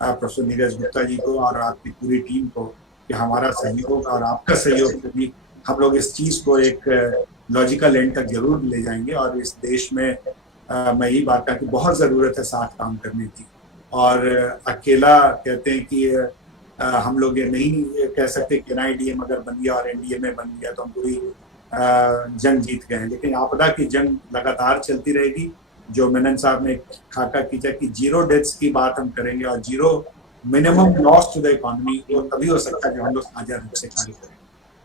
प्रोफेसर नीरज गुप्ता जी को और आपकी पूरी टीम को कि हमारा सहयोग और आपका सहयोग से भी हम लोग इस चीज़ को एक लॉजिकल एंड तक जरूर ले जाएंगे। और इस देश में मैं यही बात का कि बहुत ज़रूरत है साथ काम करने की। और अकेला कहते हैं कि हम लोग ये नहीं कह सकते कि NIDM अगर बन गया और NDMA बन गया तो हम पूरी जंग जीत गए हैं, लेकिन आपदा की जंग लगातार चलती रहेगी। जो मेनन साहब ने खाका खींचा कि 0 डेथ्स की बात हम करेंगे और 0 minimum loss to the economy, वो तभी हो सकता है जब हम लोग साझा रूप से कार्य करें।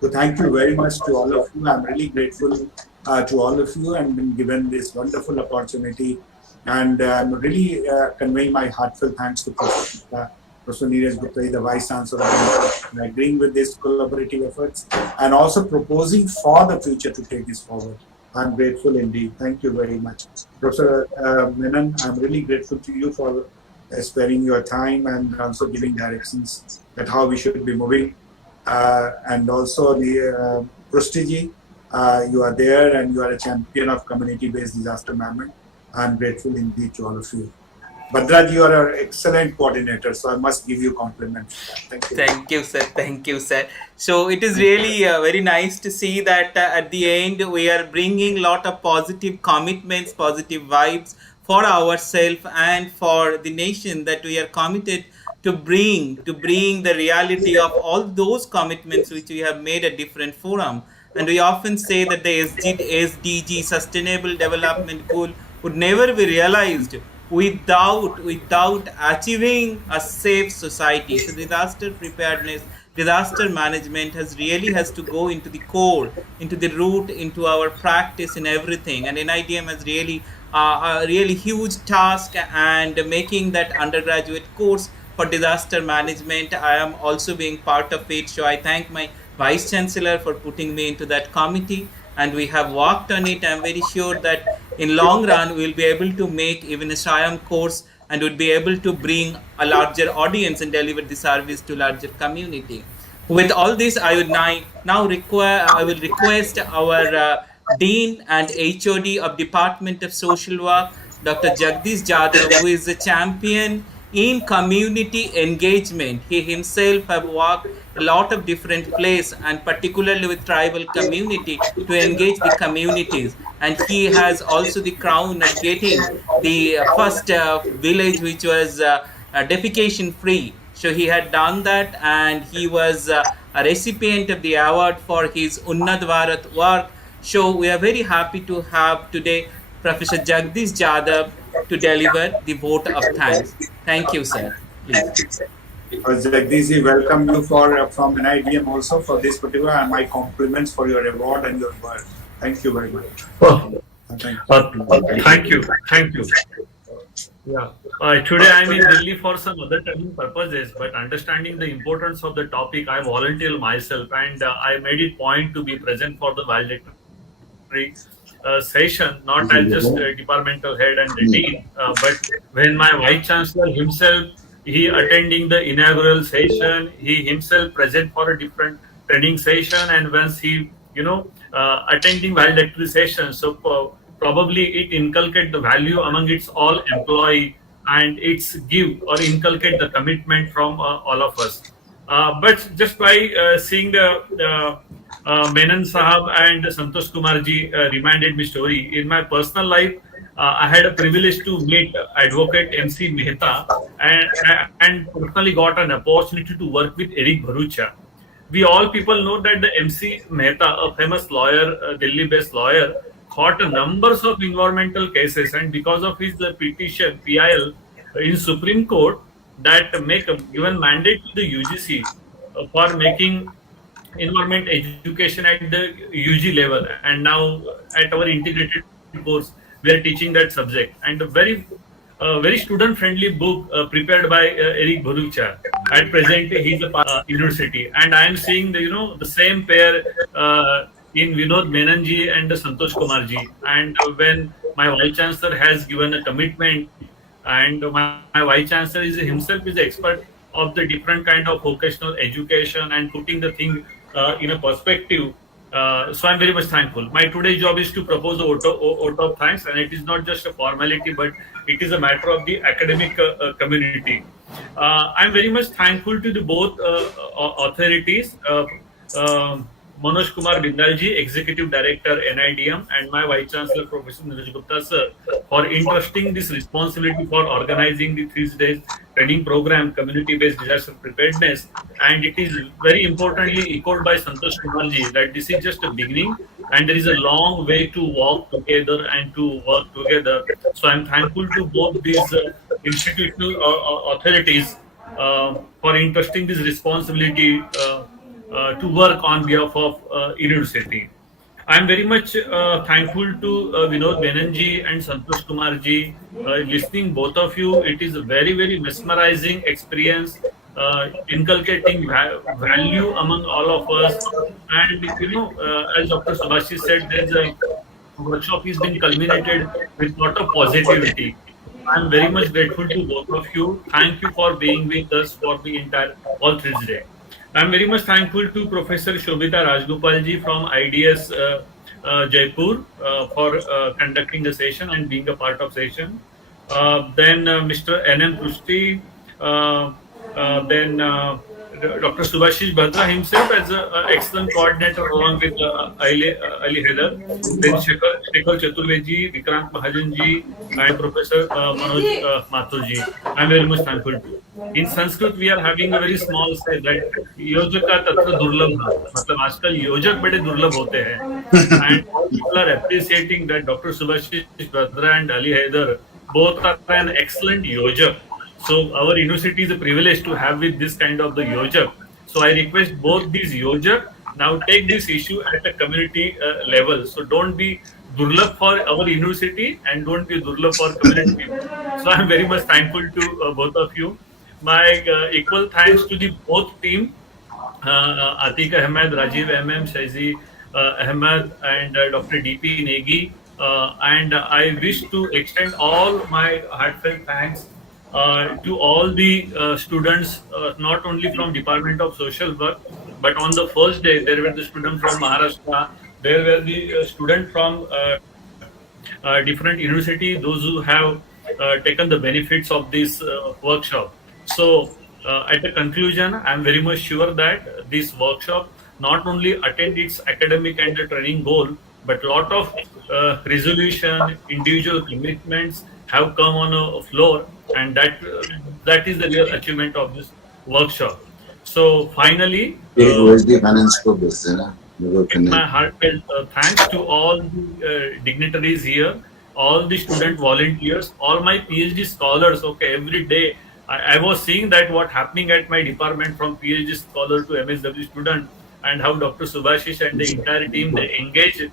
So thank you very much to all of you. I'm really grateful to all of you and been given this wonderful opportunity. And I'm really conveying my heartfelt thanks to Professor Neeraj Gupta, the Vice Chancellor, for agreeing with these collaborative efforts and also proposing for the future to take this forward. I'm grateful indeed. Thank you very much. Professor Menon, I'm really grateful to you for sparing your time and also giving directions that how we should be moving. And also the Prustiji, you are there and you are a champion of community-based disaster management. I'm grateful indeed to all of you. Bhadraj, you are an excellent coordinator, so I must give you compliments. Thank you. Thank you, sir. Thank you, sir. So it is really very nice to see that at the end we are bringing lot of positive commitments, positive vibes for ourselves and for the nation, that we are committed to bring the reality of all those commitments which we have made at different forum. And we often say that the SDG, Sustainable Development Goal, would never be realized without achieving a safe society. So disaster preparedness, disaster management has to go into the core, into the root, into our practice in everything. And NIDM has really a really huge task and making that undergraduate course for disaster management. I am also being part of it, so I thank my Vice Chancellor for putting me into that committee, and we have worked on it. I am very sure that in long run we will be able to make even a SIAM course and would be able to bring a larger audience and deliver the service to larger community. With all this, I would now request our Dean and HOD of Department of Social Work, Dr. Jagdish Jadhav, who is a champion in community engagement. He himself have worked a lot of different places and particularly with tribal community to engage the communities. And he has also the crown of getting the first village which was defecation free. So he had done that and he was a recipient of the award for his Unnat Bharat work. So we are very happy to have today Professor Jagdish Jadhav to deliver the vote of thanks. Thank you, sir. Please. Jagdish, welcome you from NIDM also for this particular, and my compliments for your award and your work. Thank you very much. Thank you. Yeah. Today I'm in Delhi for some other training purposes, but understanding the importance of the topic, I volunteered myself and I made it point to be present for the valedictory session, not as just a departmental head and the dean, but when my Vice Chancellor himself, he attending the inaugural session, he himself present for a different training session, and once he, attending valedictory session, so probably it inculcate the value among its all employee and it's give or inculcate the commitment from all of us. But just by seeing the Menon Sahab and Santosh Kumar ji reminded me story. In my personal life, I had a privilege to meet Advocate MC Mehta and personally got an opportunity to work with Eric Bharucha. We all people know that the MC Mehta, a famous lawyer, Delhi-based lawyer, fought a numbers of environmental cases, and because of his petition PIL in Supreme Court that make a given mandate to the UGC for making environment education at the UG level, and now at our integrated course we are teaching that subject. And a very student friendly book prepared by Eric Bharucha. At present, he's a university, and I am seeing the same pair in Vinod Menanji and Santosh Kumarji. And when my vice chancellor has given a commitment, and my vice chancellor is himself is the expert of the different kind of vocational education and putting the thing in a perspective. So I'm very much thankful. My today's job is to propose the vote of thanks, and it is not just a formality, but it is a matter of the academic community. I'm very much thankful to the both authorities, Manoj Kumar Bindalji, Executive Director, NIDM, and my Vice Chancellor, Professor Neeraj Gupta sir, for entrusting this responsibility for organizing the 3 days training program, community-based disaster preparedness. And it is very importantly echoed by Santosh Kumarji that this is just a beginning, and there is a long way to walk together and to work together. So I'm thankful to both these institutional authorities for entrusting this responsibility to work on behalf of university. I'm very much thankful to Vinod Benanji and Santosh Kumarji. Listening both of you, it is a very mesmerizing experience, inculcating value among all of us. And as Dr. Subhashi said, there's a workshop is being culminated with lot of positivity. I'm very much grateful to both of you. Thank you for being with us for the entire all 3 days. I'm very much thankful to Professor Shobita Rajgopalji from IDS Jaipur for conducting the session and being a part of session. Then Mr. N.M. Prusti, then Dr. Subhashish Bhadra himself as an excellent coordinator along with Ali Haider, then Shekhar Chaturvedi, Vikrant Mahajanji, and Professor Manoj Mathurji. I'm very much thankful to. In Sanskrit, we are having a very small say that योजका तत्र दुर्लभ ना, मतलब आजकल योजक बड़े दुर्लभ होते हैं, and people are appreciating that Dr. Subhashish Bhadra and Ali Haider both are an excellent yojak. So our university is a privilege to have with this kind of the yojak. So I request both these yojak now take this issue at a community level. So don't be durlabh for our university and don't be durlabh for community. So I'm very much thankful to both of you. My equal thanks to the both team, Atiq Ahmed, Rajiv MM, Shaizi Ahmed, and Dr. DP Negi. And I wish to extend all my heartfelt thanks to all the students, not only from Department of Social Work, but on the first day there were the students from Maharashtra, there were the students from different university, those who have taken the benefits of this workshop. So at the conclusion, I am very much sure that this workshop not only attend its academic and the training goal, but lot of resolution, individual commitments have come on a floor, and that is the real achievement of this workshop. So finally, my heartfelt thanks to all the dignitaries here, all the student volunteers, all my PhD scholars. Okay, every day I was seeing that what happening at my department from PhD scholar to MSW student, and how Dr. Subhashish and the entire team they engage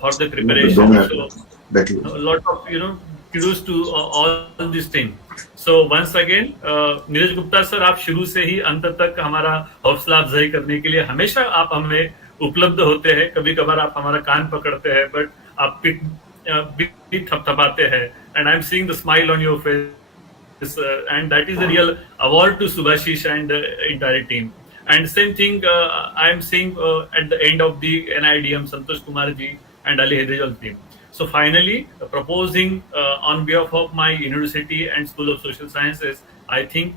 for the preparation. So a lot of kudos to all this team. So once again, Neeraj Gupta sir, आप शुरू से ही अंत तक हमारा हौसला अफजाई करने के लिए हमेशा आप हमें उपलब्ध होते हैं. कभी कभार आप हमारा कान पकड़ते हैं, बट आप भी थपथपाते हैं, and I'm seeing the smile on your face, and that is a real award to Subhashish and the entire team. And same thing I'm seeing at the end of the NIDM, Santosh Kumarji and Ali Haider team. So finally, proposing on behalf of my university and School of Social Sciences, I think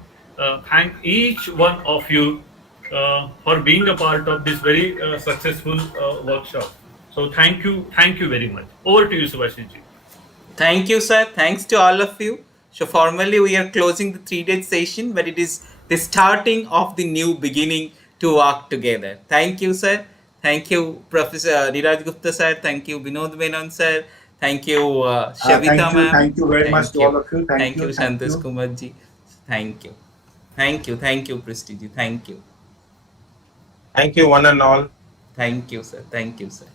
thank each one of you for being a part of this very successful workshop. So thank you very much. Over to you, Subhashish ji. Thank you, sir. Thanks to all of you. So formally, we are closing the 3-day session, but it is the starting of the new beginning to work together. Thank you, sir. Thank you, Professor Neeraj Gupta sir. Thank you, Vinod Menon sir. Thank you, Shavita ma'am. Thank you very much to all of you. Thank you, Santosh Kumarji. Thank you. Thank you, Prestiji. Thank you. Thank you, one and all. Thank you, sir. Thank you, sir.